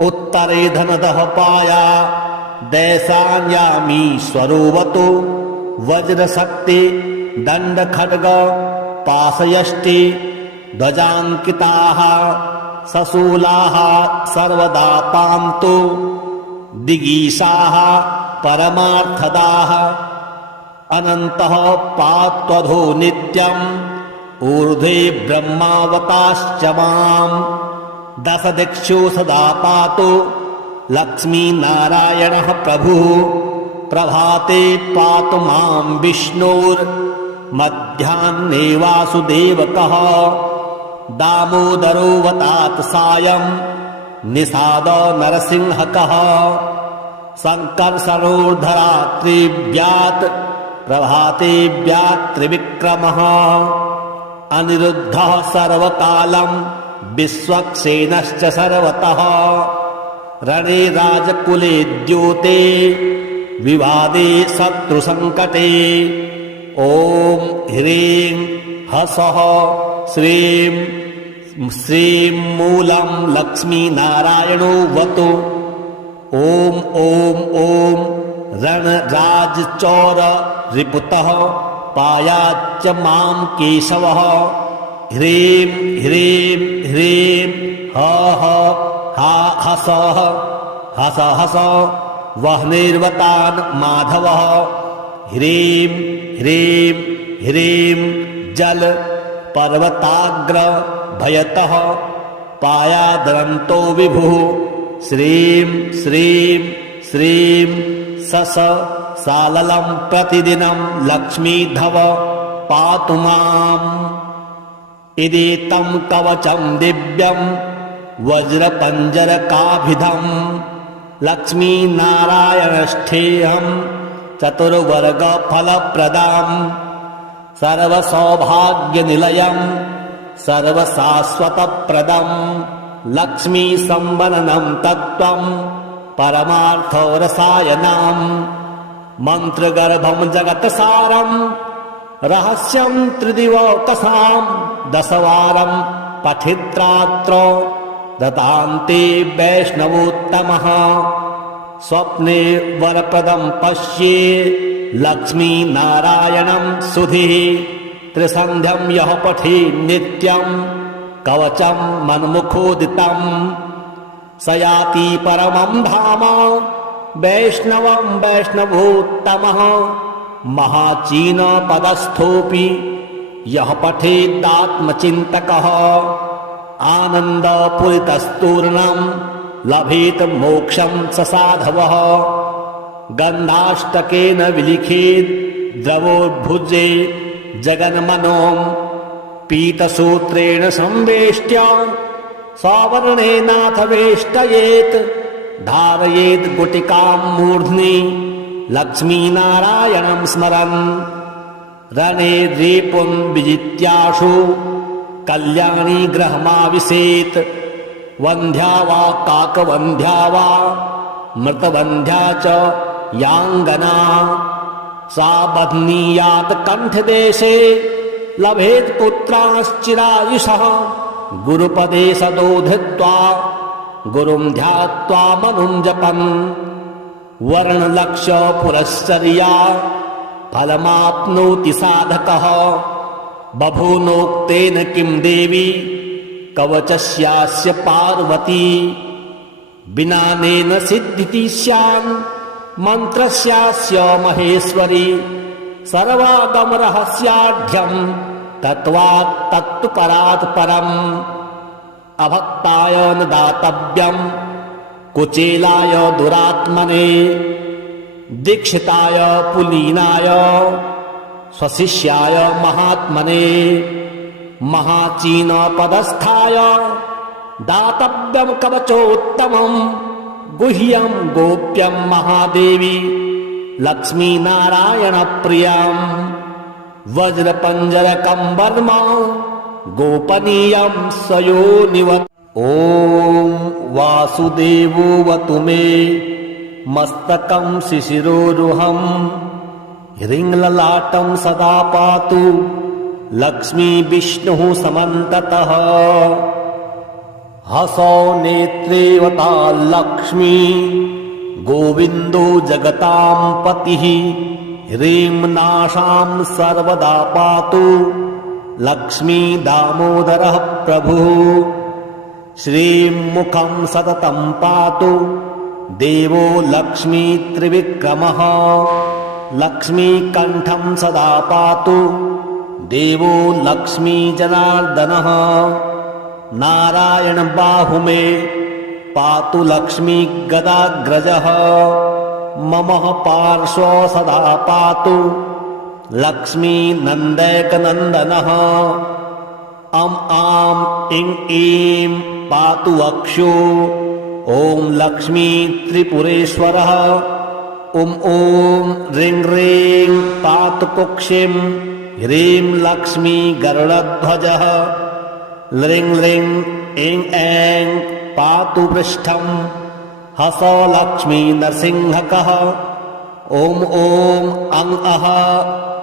उत्तरे धनदः पाया दैशान्यामीश्वरोऽवतु वज्रशक्ति दण्डखड्ग पाशयष्टि ध्वजाङ्किताः सशूलाः सर्वदा पान्तु दिगीशाः परमार्थदाः अनन्तः पात्वधो नित्यम् ऊर्ध्वे ब्रह्मावताश्च माम् दशदिक्षु सदा पातु लक्ष्मीनारायणः प्रभुः प्रभाते पातु मां विष्णुर्मध्याह्ने वासुदेवकः दामोदरोऽवतात् सायं निषाद नरसिंहकः सङ्कर्षणोर्धरात्रिव्यात् प्रभातेव्यात् त्रिविक्रमः अनिरुद्धः सर्वकालं विश्वक्सेनश्च सर्वतः रणे राजकुले द्योते विवादे शत्रुसङ्कटे ॐ ह्रीं हसः श्रीं श्रीं मूलं लक्ष्मीनारायणो वतु। ॐ ॐ ॐ रणराजचौर रिपुतः पायाच्च मां केशवः। ह्रीं ह्रीं ह्रीं ह ह हा हसः हस हस वह्निर्वतान् माधवः। ह्रीं ह्रीं ह्रीं जल पर्वताग्र भयतः पायादरन्तो विभुः। श्रीं श्रीं श्रीं सस साललं प्रतिदिनं लक्ष्मीधव पातु माम्। इदेतं कवचं दिव्यं वज्रपञ्जरकाभिधं लक्ष्मीनारायणष्ठेयं चतुर्वर्गफलप्रदाम् सर्वसौभाग्यनिलयं सर्वशाश्वतप्रदं लक्ष्मीसम्वननं तत्त्वं परमार्थरसायनम् मन्त्रगर्भं जगत्सारं रहस्यं त्रिदिवकसां दशवारं पठित्रात्र दतान्ते वैष्णवोत्तमः। स्वप्ने वरप्रदं पश्ये लक्ष्मीनारायणं सुधिः त्रिसन्ध्यं यः पठि नित्यं कवचं मन्मुखोदितं स याति परमं धाम वैष्णवं वैष्णवोत्तमः। महाचीनपदस्थोऽपि यः पठेदात्मचिन्तकः आनन्दपूरितस्तूर्णं लभेत मोक्षं स साधवः। गन्धाष्टकेन विलिखेत् द्रवोद्भुजे जगन्मनों पीतसूत्रेण संवेष्ट्य सवर्णेनाथ वेष्टयेत् धारयेत् गुटिकां मूर्ध्नि लक्ष्मीनारायणं स्मरन्। रणे रेपुं विजित्याशु कल्याणी गृहमाविशेत् वन्ध्या वा काकवन्ध्या वा मृतवन्ध्या च याङ्गना सा बध्नीयात् कण्ठदेशे लभेत् पुत्राश्चिरायुषः। गुरुपदे सदोधृत्वा गुरुं ध्यात्वा मनुं जपन् वर्णलक्ष्य पुरश्चर्या फलमाप्नोति साधकः। बभूनोक्तेन किं देवी कवचस्यास्य पार्वती विनानेन सिद्धिति स्यान् मन्त्रस्यास्य महेश्वरी। सर्वागमरहस्याढ्यं तत्त्वात् तत्तु परात् परम् अभक्ताय न दातव्यं कुचेलाय दुरात्मने दीक्षिताय पुलीनाय स्वशिष्याय महात्मने महाचीनपदस्थाय दातव्यं कवचोत्तमं गुह्यं गोप्यं महादेवी लक्ष्मीनारायणप्रियं वज्रपञ्जरकं वर्म गोपनीयं सयोनिवत्। ॐ वासुदेवोऽवतु मे मस्तकं शिशिरोरुहं ह्रीङ्ललाटं सदा पातु लक्ष्मी विष्णुः समन्ततः। हसौ नेत्रेवता लक्ष्मी गोविन्दो जगतां पतिः। ह्रीं नाशां सर्वदा पातु लक्ष्मी दामोदरः प्रभुः। श्रीं मुखं सततं पातु देवो लक्ष्मी त्रिविक्रमः। लक्ष्मीकण्ठं सदा पातु देवो लक्ष्मी जनार्दनः। नारायण बाहुमे पातु लक्ष्मी गदाग्रजः। मम पार्श्व सदा पातु लक्ष्मी नन्दैकनन्दनः। अं आं इं ईं पातु वक्षो ॐ लक्ष्मी त्रिपुरेश्वरः। ॐ ह्रीं ह्रीं पातु कुक्षिं ह्रीं लक्ष्मी गरुडध्वजः। ह्रीं ह्रीं ऐं ऐं पातु पृष्ठं हसौ लक्ष्मी नरसिंहकः। ॐ अं अः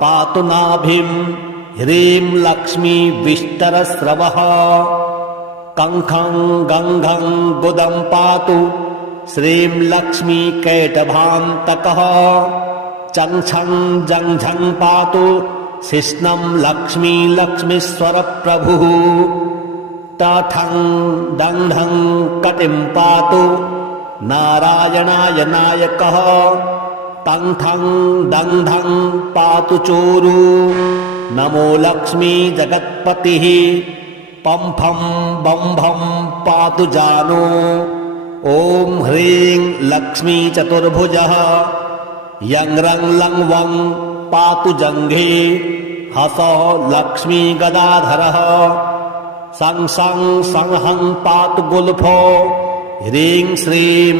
पातु नाभिं ह्रीं लक्ष्मी विष्टरस्रवः। कंखं गंघं गुदं पातु श्रीं लक्ष्मी कैटभान्तकः। चङ्छं जङ्झं पातु शिश्नं लक्ष्मी लक्ष्मीश्वर प्रभुः। तठं दण्ढं कटिं पातु नारायणाय नायकः। तंठं दण्ढं पातु चोरु नमो लक्ष्मी जगत्पतिः। पंफं बंभं पातु जानो ॐ ह्रीं लक्ष्मी चतुर्भुजः। यं रं लं वं पातु जङ्घे हसः लक्ष्मी गदाधरः। सं सं संहं पातु गुल्फो ह्रीं श्रीं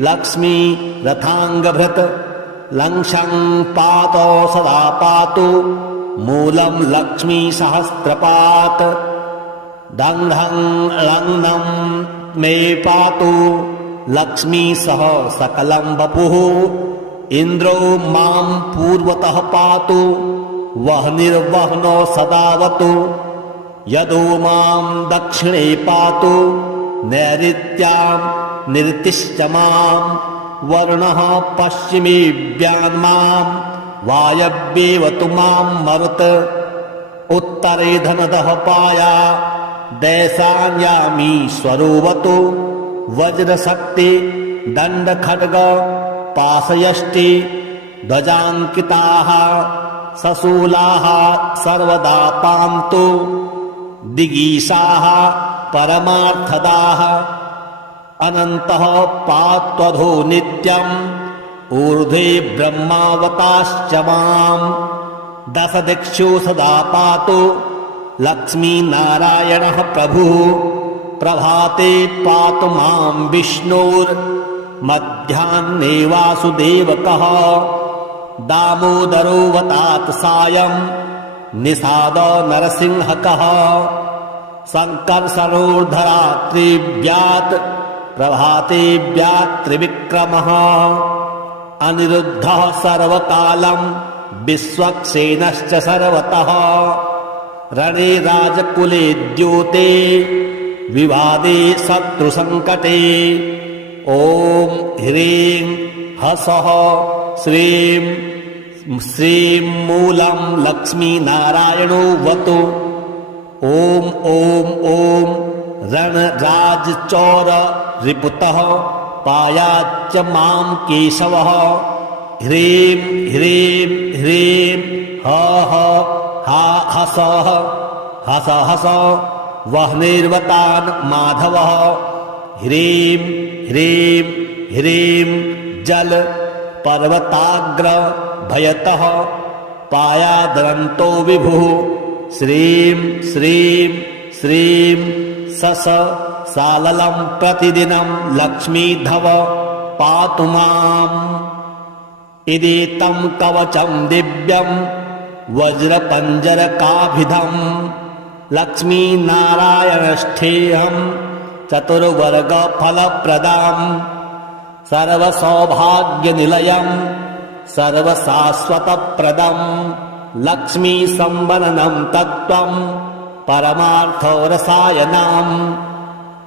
लक्ष्मी रथाङ्गभृत्। लं शं पातौ सदा पातु मूलं लक्ष्मी सहस्रपात्। दङ्ढं लग्नं मे पातु लक्ष्मी सह सकलं वपुः। इन्द्रो मां पूर्वतः पातु वह्निर्वह्नो सदावतु। यदो मां दक्षिणे पातु नैऋत्यां निरतिश्च मां। वरुणः पश्चिमे व्यान्मां वायव्येवतु मां मरुत्। उत्तरे धनदः पाया दैशान्यामीश्वरोऽवतु। वज्रशक्ति दण्ड खड्ग पाशयष्टि ध्वजाङ्किताः सशूलाः सर्वदा पान्तु। दिगीशाः परमार्थदाः अनन्तः पात्वधो नित्यम्। ऊर्ध्वे ब्रह्मावताश्च माम्। दशदिक्षु सदा पातु लक्ष्मीनारायणः प्रभुः। प्रभाते पातु मां विष्णुर्मध्याह्ने वासुदेवकः। दामोदरोऽवतात् सायं निषाद नरसिंहकः। सङ्कर्षणोर्धरात्रिव्यात् प्रभातेव्यात् त्रिविक्रमः। अनिरुद्धः सर्वकालं विश्वक्सेनश्च सर्वतः। रणे राजकुले द्योते विवादे शत्रुसङ्कटे। ॐ ह्रीं हसः श्रीं श्रीं मूलं लक्ष्मीनारायणो वतु। ॐ ॐ ॐ रणराजचौर रिपुतः पायाच्च मां केशवः। ह्रीं ह्रीं ह्रीं ह ह हा हसः हस हस वह्निर्वतान् माधवः। ह्रीं ह्रीं ह्रीं जल पर्वताग्र भयतः पायादरन्तो विभुः। श्रीं श्रीं श्रीं सस साललं प्रतिदिनं लक्ष्मीधव पातु माम्। इदेतं कवचं दिव्यं वज्रपञ्जरकाभिधम्। लक्ष्मीनारायणष्ठेऽहं चतुर्वर्गफलप्रदाम्। सर्वसौभाग्यनिलयं सर्वशाश्वतप्रदम्। लक्ष्मीसंवदनं तत्त्वं परमार्थरसायनम्।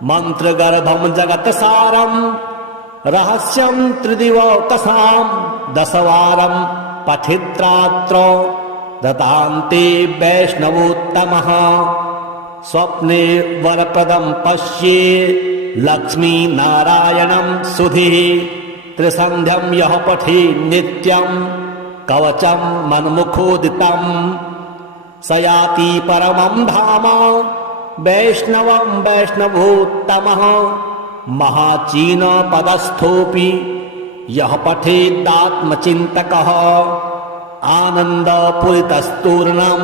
मन्त्रगर्भं जगत्सारं रहस्यं त्रिदिवकसां। दशवारं पठित्रात्र दतान्ते वैष्णवोत्तमः। स्वप्ने वरप्रदं पश्ये लक्ष्मीनारायणं सुधिः। त्रिसन्ध्यं यः पठे नित्यं कवचं मन्मुखोदितं। स याति परमं धाम वैष्णवं वैष्णवोत्तमः। महाचीनपदस्थोऽपि यः पठेदात्मचिन्तकः। आनन्दपूरितस्तूर्णं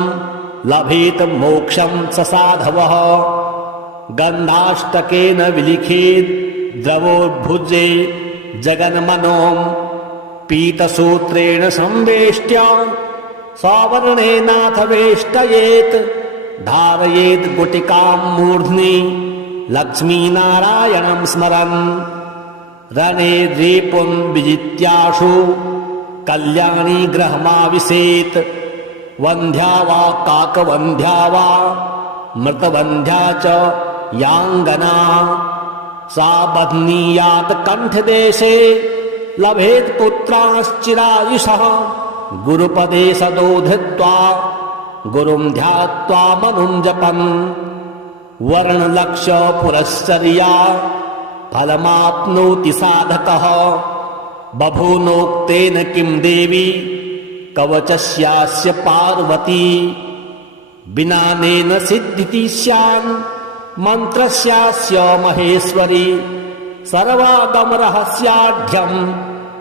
लभेत मोक्षं स साधवः। गन्धाष्टकेन विलिखेत् द्रवोद्भुजे जगन्मनोम्। पीतसूत्रेण संवेष्ट्य सवर्णेनाथ वेष्टयेत्। धारयेत् गुटिकां मूर्ध्नि लक्ष्मीनारायणं स्मरन्। रणे रेपुं विजित्याशु कल्याणी गृहमाविशेत्। वन्ध्या वा काकवन्ध्या वा मृतवन्ध्या च याङ्गना सा बध्नीयात् कण्ठदेशे लभेत् पुत्रांश्चिरायुषः गुरुपदे सदो धृत्वा गुरुं ध्यात्वा मनुं जपन् वर्णलक्ष्य पुरश्चर्या फलमाप्नोति साधकः बभूनोक्तेन किं देवी कवचस्यास्य पार्वती विनानेन सिद्धिति स्यान् मन्त्रस्यास्य महेश्वरी सर्वागमरहस्याढ्यं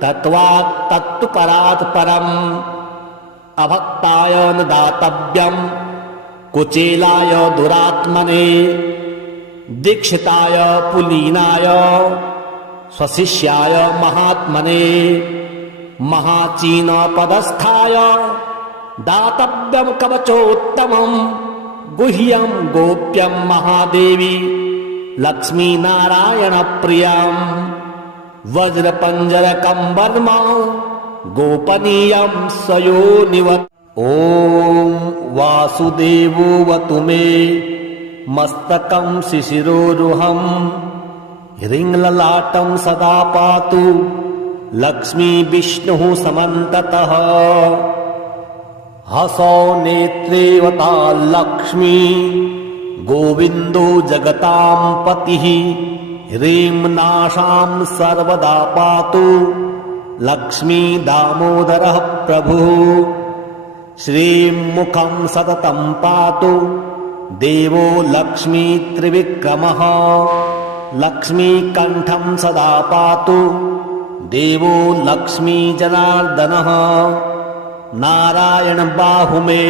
तत्त्वात् तत्तु परात् परम् अभक्ताय न दातव्यं कुचेलाय दुरात्मने दीक्षिताय पुलीनाय स्वशिष्याय महात्मने महाचीनपदस्थाय दातव्यं कवचोत्तमं गुह्यं गोप्यं महादेवी लक्ष्मीनारायणप्रियं वज्रपञ्जरकं वर्म गोपनीयं सयोनिवत्। ॐ वासुदेवोऽवतु मे मस्तकं शिशिरोरुहं ह्रीङ्ललाटं सदा पातु लक्ष्मी विष्णुः समन्ततः हसौ नेत्रेवता लक्ष्मी गोविन्दो जगतां पतिः ह्रीं नाशां सर्वदा पातु लक्ष्मी दामोदरः प्रभुः श्रीं मुखं सततं पातु देवो लक्ष्मी त्रिविक्रमः लक्ष्मीकण्ठं सदा पातु देवो लक्ष्मी जनार्दनः नारायण बाहुमे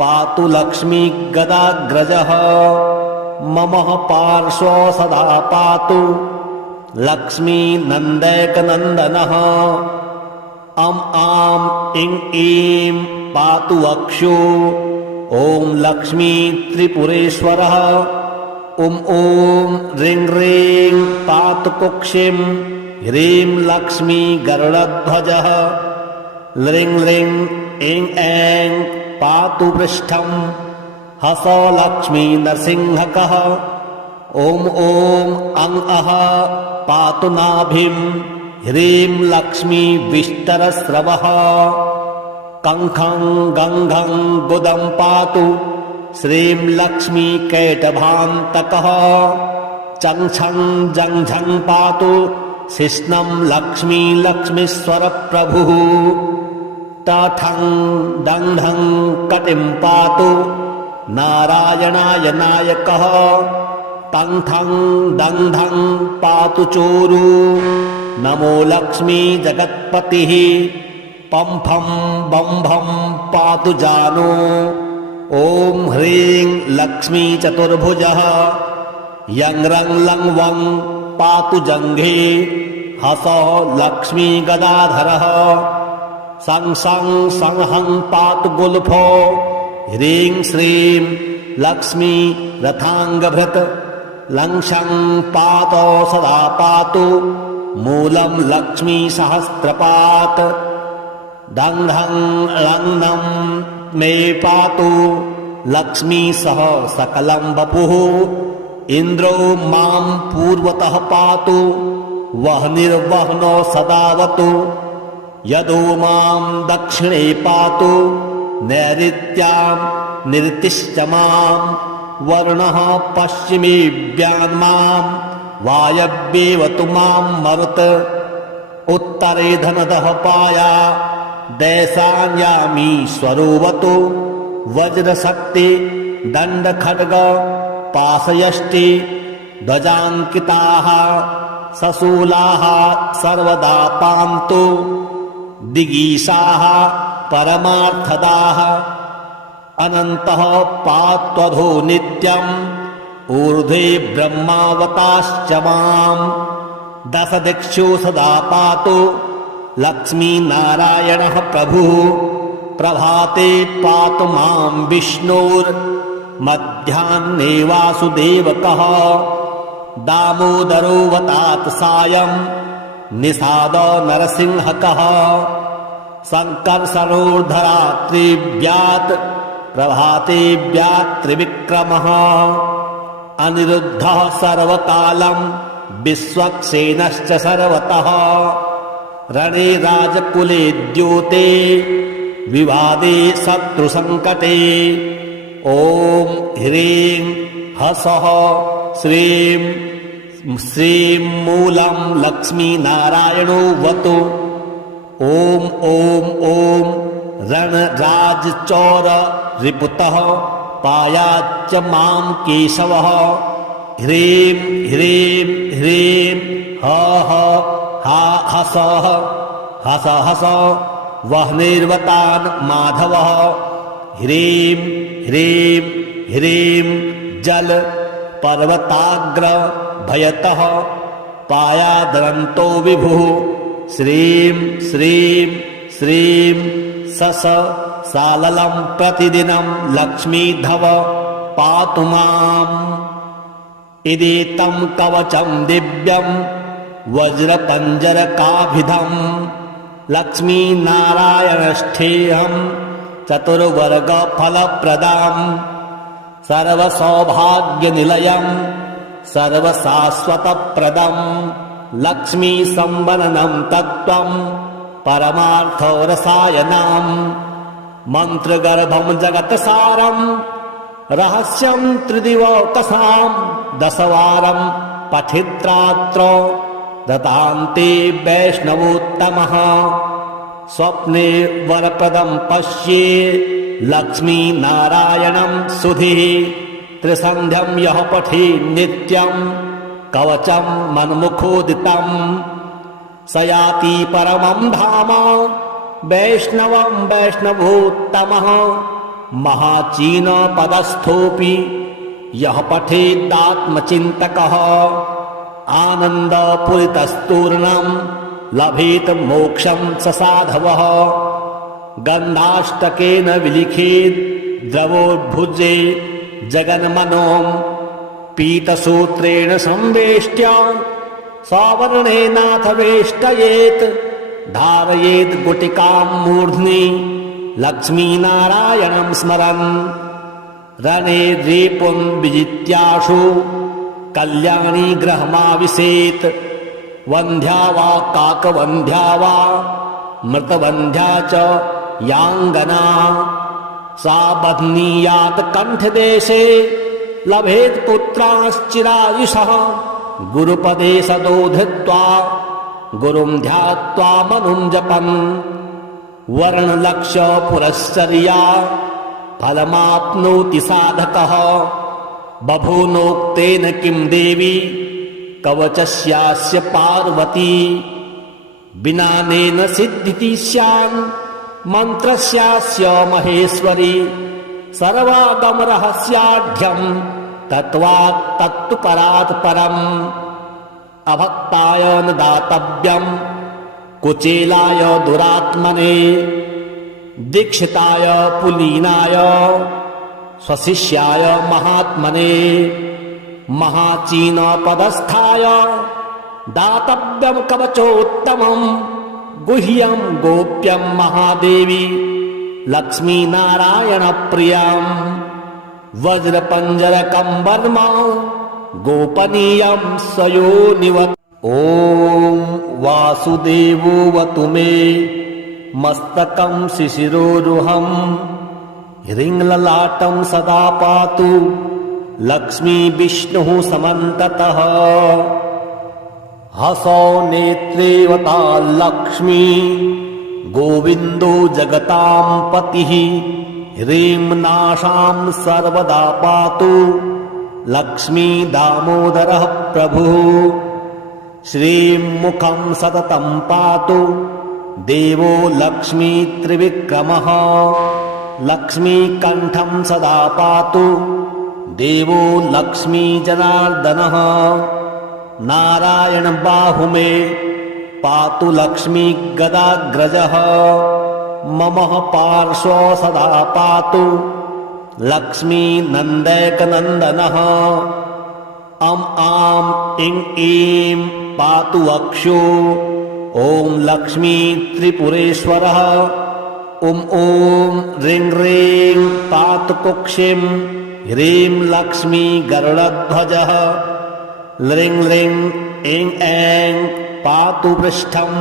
पातु लक्ष्मी गदाग्रजः मम पार्श्व सदा पातु लक्ष्मी नन्दैकनन्दनः अं आं इं ईं पातु वक्षो ॐ लक्ष्मी त्रिपुरेश्वरः ॐ ह्रीं ह्रीं पातु कुक्षिं ह्रीं लक्ष्मी गरुडध्वजः ह्रीं ह्रीं ऐं ऐं पातु पृष्ठं हसौ लक्ष्मी नरसिंहकः ॐ अं अः पातु नाभिं ह्रीं लक्ष्मी विष्टरस्रवः कङ्खं गङ्घं गुदं पातु श्रीं लक्ष्मी कैटभान्तकः चङ्छं जङ्झं पातु शिश्नं लक्ष्मी लक्ष्मीश्वर प्रभुः तठं दण्ढं कटिं पातु नारायणाय नायकः तङ्ठं दण्ढं पातु चोरु नमो लक्ष्मी जगत्पतिः पम्फं बम्भं पातु जानो ॐ ह्रीं लक्ष्मी चतुर्भुजः यं रं लं वं पातु जङ्घे हसौ लक्ष्मी गदाधरः सं सं संहं पातु गुल्फो ह्रीं श्रीं लक्ष्मी रथाङ्गभृत् लङ्शं पातौ सदा पातु मूलं लक्ष्मी सहस्रपात् दङ्ढं लग्नं मे पातु लक्ष्मी सह सकलं वपुः इन्द्रो मां पूर्वतः पातु वह्निर्वह्नो सदावतु यदो मां दक्षिणे पातु नैऋत्यां निरतिश्च मां वरुणः पश्चिमेऽव्यान्मां वायव्येवतु मां मरुत् उत्तरे धनदः पाया दैशान्यामीश्वरोऽवतु वज्रशक्ति दण्डखड्ग पाशयष्टि ध्वजाङ्किताः सशूलाः सर्वदा पान्तु दिगीशाः परमार्थदाः अनन्तः पात्वधो नित्यम् ऊर्ध्वे ब्रह्मावताश्च माम् दशदिक्षु सदा पातु लक्ष्मीनारायणः प्रभुः प्रभाते पातु मां विष्णुर्मध्याह्ने वासुदेवकः दामोदरोऽवतात् सायं निषादो नरसिंहकः सङ्कर्षणोर्धरात्रिव्यात् प्रभातेव्यात् त्रिविक्रमः अनिरुद्धः सर्वकालं विश्वक्सेनश्च सर्वतः रणे राजकुले द्यूते विवादे शत्रुसङ्कटे ॐ ह्रीं हसः श्रीं श्रीं मूलं लक्ष्मीनारायणो वतु ॐ ॐ ॐ रणराजचौर रिपुतः पायाच्च मां केशवः ह्रीं ह्रीं ह्रीं ह हा हसः हस हस वह्निर्वतान् माधवः ह्रीं ह्रीं ह्रीं जल पर्वताग्र भयतः पायादरन्तो विभुः श्रीं श्रीं श्रीं सस साललं प्रतिदिनं लक्ष्मीधव पातु माम् इदेतं कवचं दिव्यं वज्रपञ्जरकाभिधं लक्ष्मीनारायणष्ठेयं चतुर्वर्गफलप्रदाम् सर्वसौभाग्यनिलयं सर्वशाश्वतप्रदं लक्ष्मीसम्वननं तत्त्वं परमार्थरसायनम् मन्त्रगर्भं जगत्सारं रहस्यं त्रिदिवकसां दशवारं पठित्रात्र दतान्ते वैष्णवोत्तमः स्वप्ने वरप्रदं पश्ये लक्ष्मीनारायणं सुधिः त्रिसन्ध्यं यः पठि नित्यं कवचं मन्मुखोदितं स याति परमं धाम वैष्णवं वैष्णवोत्तमः महाचीनपदस्थोऽपि यः पठेदात्मचिन्तकः आनन्दपूरितस्तूर्णं लभेत मोक्षं स साधवः गन्धाष्टकेन विलिखेत् द्रवोद्भुजे जगन्मनों पीतसूत्रेण संवेष्ट्य सवर्णेनाथ वेष्टयेत् धारयेत् गुटिकां मूर्ध्नि लक्ष्मीनारायणं स्मरन् रणे रेपुं विजित्याशु कल्याणी गृहमाविशेत् वन्ध्या वा काकवन्ध्या वा मृतवन्ध्या च याङ्गना सा बध्नीयात् कण्ठदेशे लभेत् पुत्राश्चिरायुषः गुरुपदे सदो धृत्वा गुरुं ध्यात्वा मनुं जपन् वर्णलक्ष्य पुरश्चर्या फलमाप्नोति साधकः बभूनोक्तेन किं देवी कवचस्यास्य पार्वती विनानेन सिद्धिति स्यान् मन्त्रस्यास्य महेश्वरी सर्वागमरहस्याढ्यं तत्त्वात् तत्तु परात् परम् अभक्ताय न दातव्यं कुचेलाय दुरात्मने दीक्षिताय पुलीनाय स्वशिष्याय महात्मने महाचीनपदस्थाय दातव्यं कवचोत्तमं गुह्यं गोप्यं महादेवी लक्ष्मीनारायणप्रियं वज्रपञ्जरकं वर्मा गोपनीयं सयोनिवत् ॐ वासुदेवोऽवतु मे मस्तकं शिशिरोरुहं ह्रीङ्ललाटं सदा पातु लक्ष्मी विष्णुः समन्ततः हसौ नेत्रेवता लक्ष्मी गोविन्दो जगतां पतिः ह्रीं नाशां सर्वदा पातु लक्ष्मी दामोदरः प्रभुः श्रीं मुखं सततं पातु देवो लक्ष्मी त्रिविक्रमः लक्ष्मीकण्ठं सदा पातु देवो लक्ष्मी जनार्दनः नारायण बाहुमे पातु लक्ष्मी गदाग्रजः मम पार्श्व सदा पातु लक्ष्मी नन्दैकनन्दनः अं आं इं ईं पातु वक्षो ॐ लक्ष्मी त्रिपुरेश्वरः ॐ ॐ ह्रीं ह्रीं पातु कुक्षिं ह्रीं लक्ष्मी गरुडध्वजः ल्रीं ल्रीं ऐं ऐं पातु पृष्ठं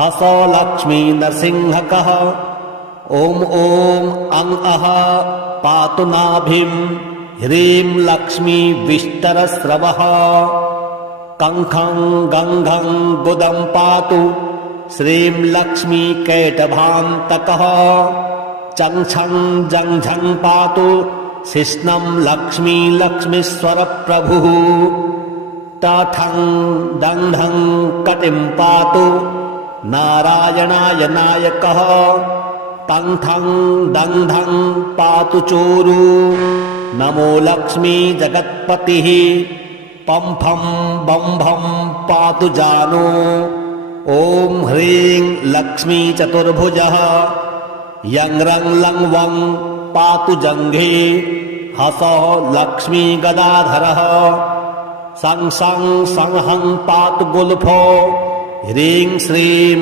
हसो लक्ष्मी नरसिंहकः ॐ ॐ अं अः पातु नाभिं ह्रीं लक्ष्मी विष्टरस्रवः कङ्खं गङ्घं गुदं पातु श्रीं लक्ष्मी कैटभान्तकः चङ्छं जङ्झं पातु शिश्नं लक्ष्मी लक्ष्मीश्वरप्रभुः टठं दण्ढं कटिं पातु नारायणाय नायकः तङ्ठं दङ्ढं पातु चोरु नमो लक्ष्मी जगत्पतिः पम्फं बम्भं पातु जानो ॐ ह्रीं लक्ष्मी चतुर्भुजः यं रं लं वं पातु जङ्घे हसः लक्ष्मी गदाधरः सं सं संहं पातु गुल्फो ह्रीं श्रीं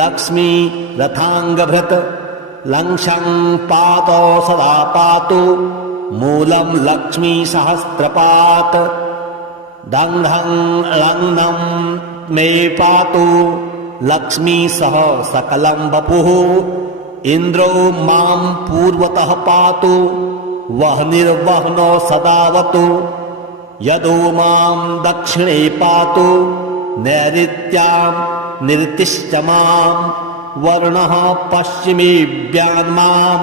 लक्ष्मी रथाङ्गभृत् लं शं पातो सदा पातु मूलं लक्ष्मी सहस्रपात् दङ्ढं लग्नं मे पातु लक्ष्मी सह सकलं वपुः इन्द्रो मां पूर्वतः पातु वह्निर्वह्नो सदावतु यदो मां दक्षिणे पातु नैऋत्यां निरतिश्च मां वरुणः पश्चिमेऽव्यान्मां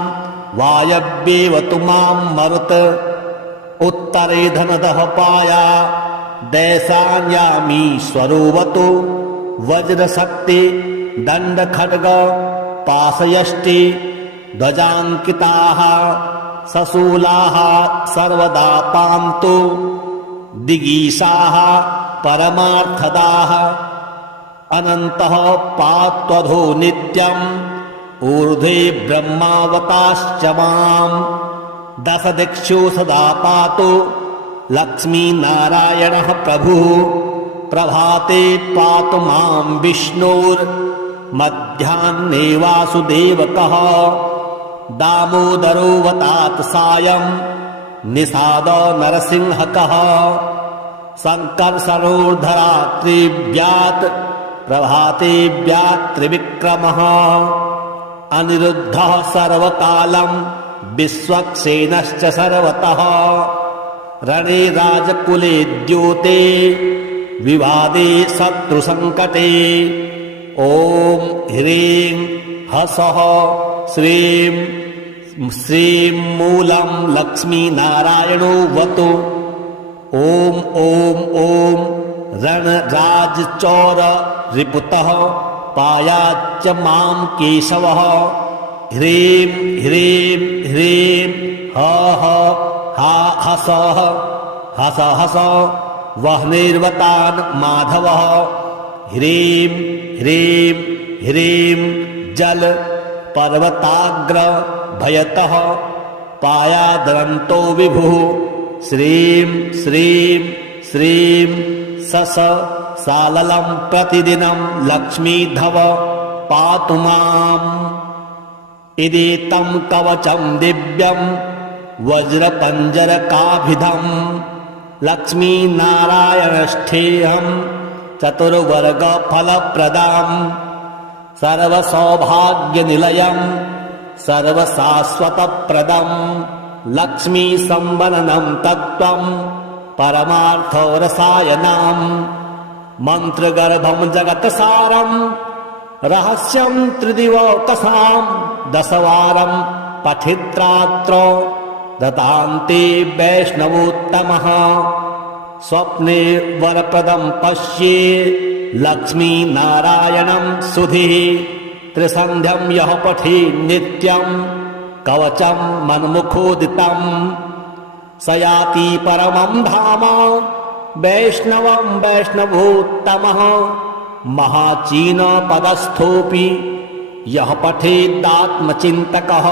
वायव्येवतु मां मरुत् उत्तरे धनदः पाया दैशान्यामीश्वरोऽवतु वज्रशक्ति दण्डखड्ग पाशयष्टि ध्वजाङ्किताः सशूलाः सर्वदा पान्तु दिगीशाः परमार्थदाः अनन्तः पात्वधो नित्यम् ऊर्ध्वे ब्रह्मावताश्च माम् दशदिक्षु सदा पातु लक्ष्मीनारायणः प्रभुः प्रभाते पातु मां विष्णुर्मध्याह्ने वासुदेवकः दामोदरोऽवतात् सायं निषाद नरसिंहकः सङ्कर्षणोर्धरात्रिव्यात् प्रभातेव्यात् त्रिविक्रमः अनिरुद्धः सर्वकालं विश्वक्सेनश्च सर्वतः रणे राजकुले द्योते विवादे शत्रुसङ्कटे ॐ ह्रीं हसः श्रीं श्रीं मूलं लक्ष्मीनारायणो वतु ॐ ॐ ॐ रणराजचौर रिपुतः पायाच्च मां केशवः ह्रीं ह्रीं ह्रीं ह ह हा हसः हस हस वह्निर्वतान् माधवः ह्रीं ह्रीं ह्रीं जल पर्वताग्र भयतः पायादरन्तो विभुः श्रीं श्रीं श्रीं सस साललं प्रतिदिनं लक्ष्मीधव पातु माम् इदेतं कवचं दिव्यं वज्रपञ्जरकाभिधम् लक्ष्मीनारायणष्ठेऽहं चतुर्वर्गफलप्रदाम् सर्वसौभाग्यनिलयं सर्वशाश्वतप्रदं लक्ष्मीसम्वननं तत्त्वं परमार्थरसायनम् मन्त्रगर्भं जगत्सारं रहस्यं त्रिदिवकसां दशवारं पठित्रात्र दतान्ते वैष्णवोत्तमः स्वप्ने वरप्रदं पश्ये लक्ष्मीनारायणं सुधिः त्रिसन्ध्यं यः पठि नित्यं कवचं मन्मुखोदितं स याति परमं धाम वैष्णवं वैष्णवोत्तमः महाचीनपदस्थोऽपि यः पठेदात्मचिन्तकः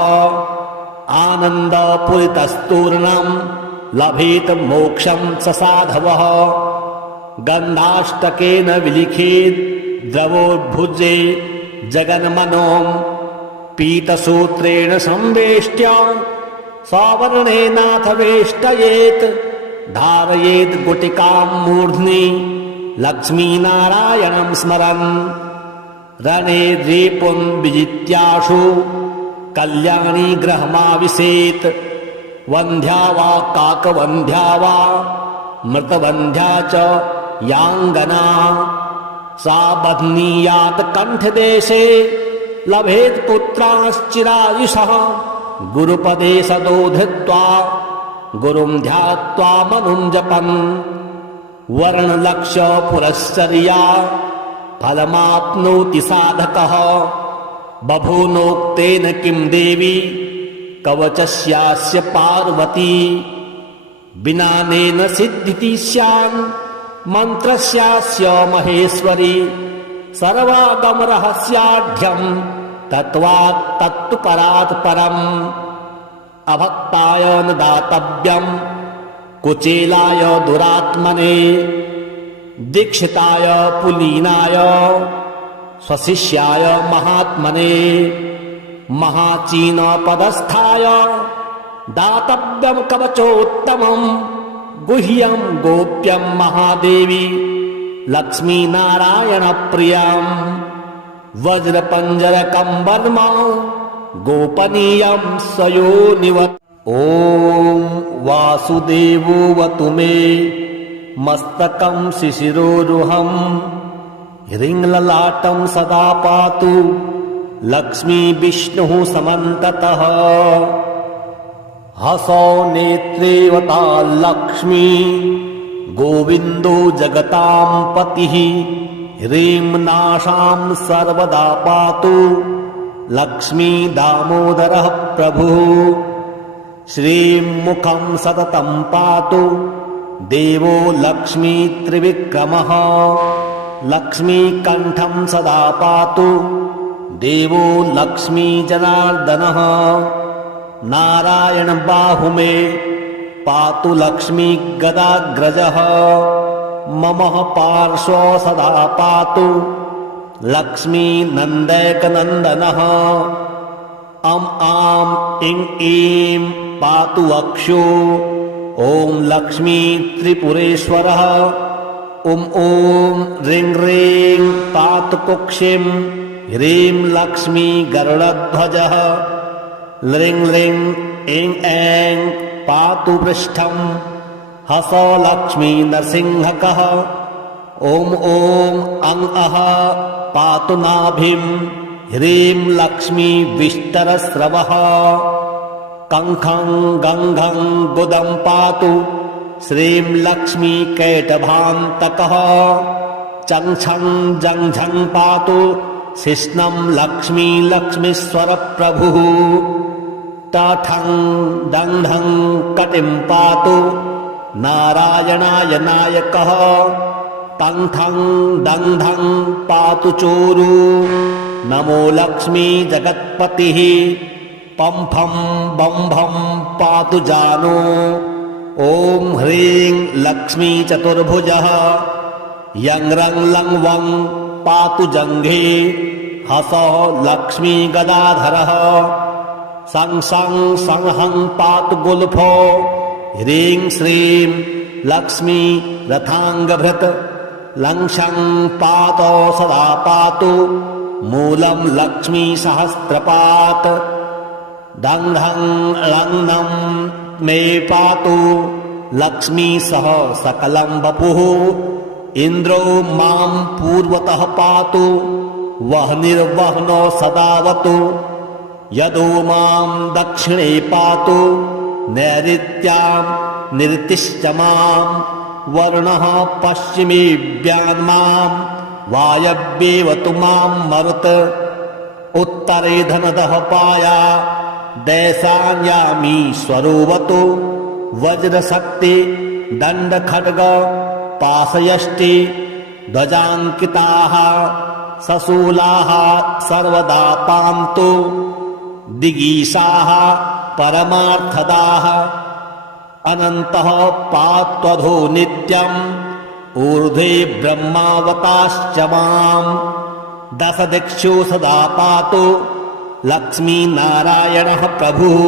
आनन्दपूरितस्तूर्णं लभेत मोक्षं स साधवः गन्धाष्टकेन विलिखेत् द्रवोद्भुजे जगन्मनों पीतसूत्रेण संवेष्ट्य सवर्णेनाथ वेष्टयेत् धारयेत् गुटिकां मूर्ध्नि लक्ष्मीनारायणं स्मरन् रणे रेपुं विजित्याशु कल्याणी गृहमाविशेत् वन्ध्या वा काकवन्ध्या वा मृतवन्ध्या च याङ्गना सा बध्नीयात् कण्ठदेशे लभेत् पुत्राश्चिरायुषः गुरुपदे सदो धृत्वा गुरुं ध्यात्वा मनुं जपन् वर्णलक्ष्य पुरश्चर्या फलमाप्नोति साधकः बभूनोक्तेन किं देवी कवचस्यास्य पार्वती विनानेन सिद्धिति स्यान् मन्त्रस्यास्य महेश्वरी सर्वागमरहस्याढ्यं तत्त्वात् तत्तु परात् परम् अभक्ताय न दातव्यं कुचेलाय दुरात्मने दीक्षिताय पुलीनाय स्वशिष्याय महात्मने महाचीनपदस्थाय दातव्यं कवचोत्तमं गुह्यं गोप्यं महादेवी लक्ष्मीनारायणप्रियं वज्रपञ्जरकं वर्म गोपनीयं सयोनिवत् ॐ वासुदेवोऽवतु मे मस्तकं शिशिरोरुहं ह्रीङ्ललाटं सदा पातु लक्ष्मी विष्णुः समन्ततः हसौ नेत्रेवता लक्ष्मी गोविन्दो जगतां पतिः ह्रीं नाशां सर्वदा पातु लक्ष्मी दामोदरः प्रभुः श्रीं मुखं सततं पातु देवो लक्ष्मी त्रिविक्रमः लक्ष्मीकण्ठं सदा पातु देवो लक्ष्मी जनार्दनः नारायण बाहुमे पातु लक्ष्मी गदाग्रजः मम पार्श्व सदा पातु लक्ष्मी नन्दैकनन्दनः अं आं इं ईं पातु वक्षो ॐ लक्ष्मी त्रिपुरेश्वरः ॐ ह्रीं ह्रीं पातु कुक्षिं ह्रीं लक्ष्मी गरुडध्वजः ह्रीं ह्रीं ऐं ऐं पातु पृष्ठं हसौ लक्ष्मी नरसिंहकः ॐ अं अः पातु नाभिं ह्रीं लक्ष्मी विष्टरस्रवः कङ्खं गङ्घं गुदं पातु श्रीं लक्ष्मी कैटभान्तकः चङ्छं जङ्झं पातु शिश्नं लक्ष्मी लक्ष्मीश्वरप्रभुः टठं दण्ढं कटिं पातु नारायणाय नायकः तङ्ठं दङ्ढं पातु चोरु नमो लक्ष्मी जगत्पतिः पम्फं बम्भं पातु जानो ॐ ह्रीं लक्ष्मी चतुर्भुजः यं रं लं वं पातु जङ्घे हसौ लक्ष्मी गदाधरः सं सं संहं पातु गुल्फो ह्रीं श्रीं लक्ष्मी रथाङ्गभृत् लङ्क्षं पातौ सदा पातु मूलं लक्ष्मी सहस्रपात् दङ्ढं लग्नं मे पातु लक्ष्मी सह सकलं वपुः इन्द्रो मां पूर्वतः पातु वह्निर्वह्नो सदावतु यदो मां दक्षिणे पातु नैऋत्यां निरतिश्च मां वरुणः पश्चिमेऽव्यान्मां वायव्येवतु मां मरुत् उत्तरे धनदः पाया दैशान्यामीश्वरोऽवतु वज्रशक्ति दण्डखड्ग पाशयष्टि ध्वजाङ्किताः सशूलाः सर्वदा पान्तु दिगीशाः परमार्थदाः अनन्तः पात्वधो नित्यम् ऊर्ध्वे ब्रह्मावताश्च माम् दशदिक्षु सदा पातु लक्ष्मीनारायणः प्रभुः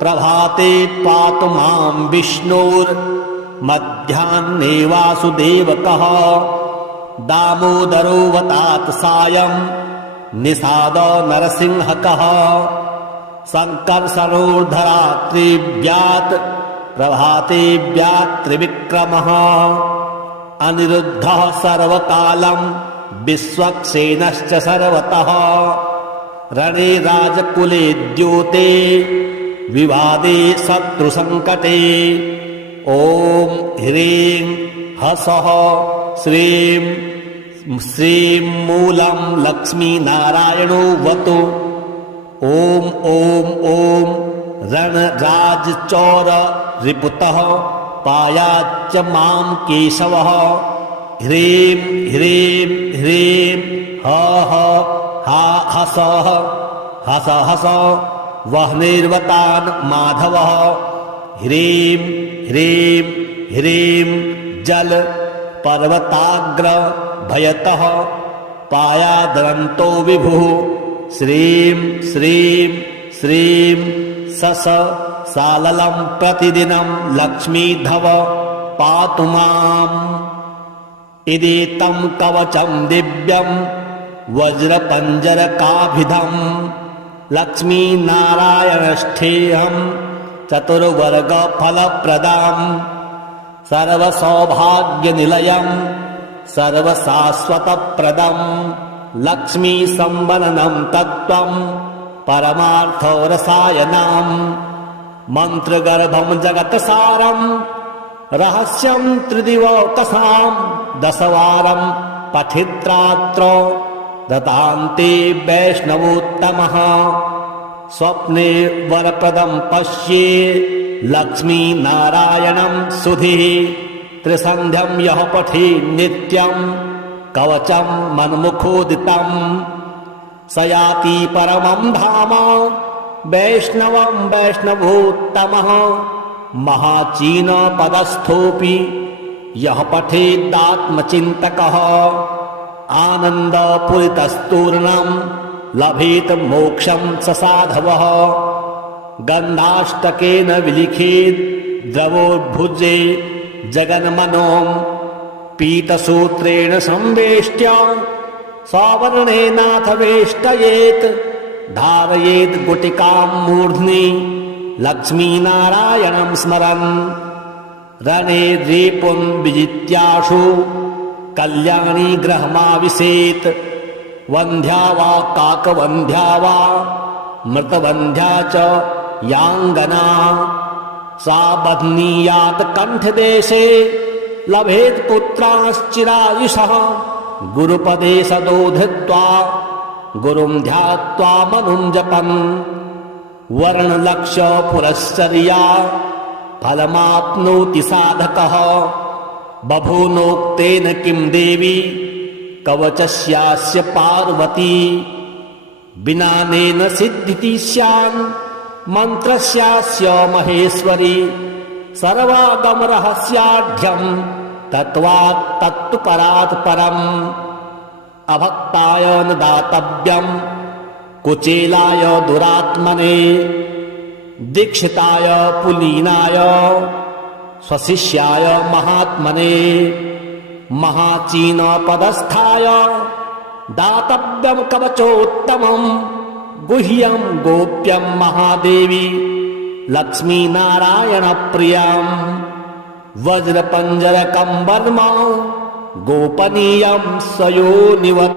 प्रभाते पातु मां विष्णुर्मध्याह्ने वासुदेवकः दामोदरोऽवतात् सायं निषाद नरसिंहकः संकर्षणोर्धरात्रिव्यात् प्रभाते व्यात् त्रिविक्रमः अनिरुद्धः सर्वकालं विश्वक्सेनश्च सर्वतः रणे राजकुले द्योते विवादे शत्रुसङ्कटे ॐ ह्रीं हसः श्रीं श्रीं मूलं लक्ष्मीनारायणो वतु ॐ ॐ ॐ रणराजचौर रिपुतः पायाच्च मां केशवः ह्रीं ह्रीं ह्रीं ह हा हसः हस हस वह्निर्वतान् माधवः ह्रीं ह्रीं ह्रीं जल पर्वताग्र भयतः पायादरन्तो विभुः श्रीं श्रीं श्रीं सस साललं प्रतिदिनं लक्ष्मीधव पातु माम् इदेतं कवचं दिव्यं वज्रपञ्जरकाभिधं लक्ष्मीनारायणष्ठेयं चतुर्वर्गफलप्रदां सर्वसौभाग्यनिलयं सर्वशाश्वतप्रदं लक्ष्मीसम्वननं तत्त्वं परमार्थरसायनम् मन्त्रगर्भं जगत्सारं रहस्यं त्रिदिवकसां दशवारं पठित्रात्र दतान्ते वैष्णवोत्तमः स्वप्ने वरप्रदं पश्ये लक्ष्मीनारायणं सुधिः त्रिसन्ध्यं यः पठे नित्यं कवचं मन्मुखोदितं स याति परमं धाम वैष्णवं वैष्णवोत्तमः महाचीनपदस्थोऽपि यः पठेदात्मचिन्तकः आनन्दपूरितस्तूर्णं लभेत मोक्षं स साधवः गन्धाष्टकेन विलिखेत् द्रवोद्भुजे जगन्मनों पीतसूत्रेण संवेष्ट्य सवर्णेनाथ वेष्टयेत् धारयेत् गुटिकां मूर्ध्नि लक्ष्मीनारायणं स्मरन् रणे रेपुं विजित्याशु कल्याणी गृहमाविशेत् वन्ध्या वा काकवन्ध्या वा मृतवन्ध्या च याङ्गना सा बध्नीयात् कण्ठदेशे लभेत् पुत्राश्चिरायुषः गुरुपदे सदोधृत्वा गुरुं ध्यात्वा मनुं जपन् वर्णलक्ष्य पुरश्चर्या फलमाप्नोति साधकः बभूनोक्तेन किं देवी कवचस्यास्य पार्वती विनानेन सिद्धिति स्यान् मन्त्रस्यास्य महेश्वरी सर्वागमरहस्याढ्यं तत्त्वात् तत्तु परात् परम् अभक्ताय न दातव्यं कुचेलाय दुरात्मने दीक्षिताय पुलीनाय स्वशिष्याय महात्मने महाचीनपदस्थाय दातव्यं कवचोत्तमं गुह्यं गोप्यं महादेवी लक्ष्मीनारायणप्रियं वज्रपञ्जरकं वर्म गोपनीयं सयोनिवत्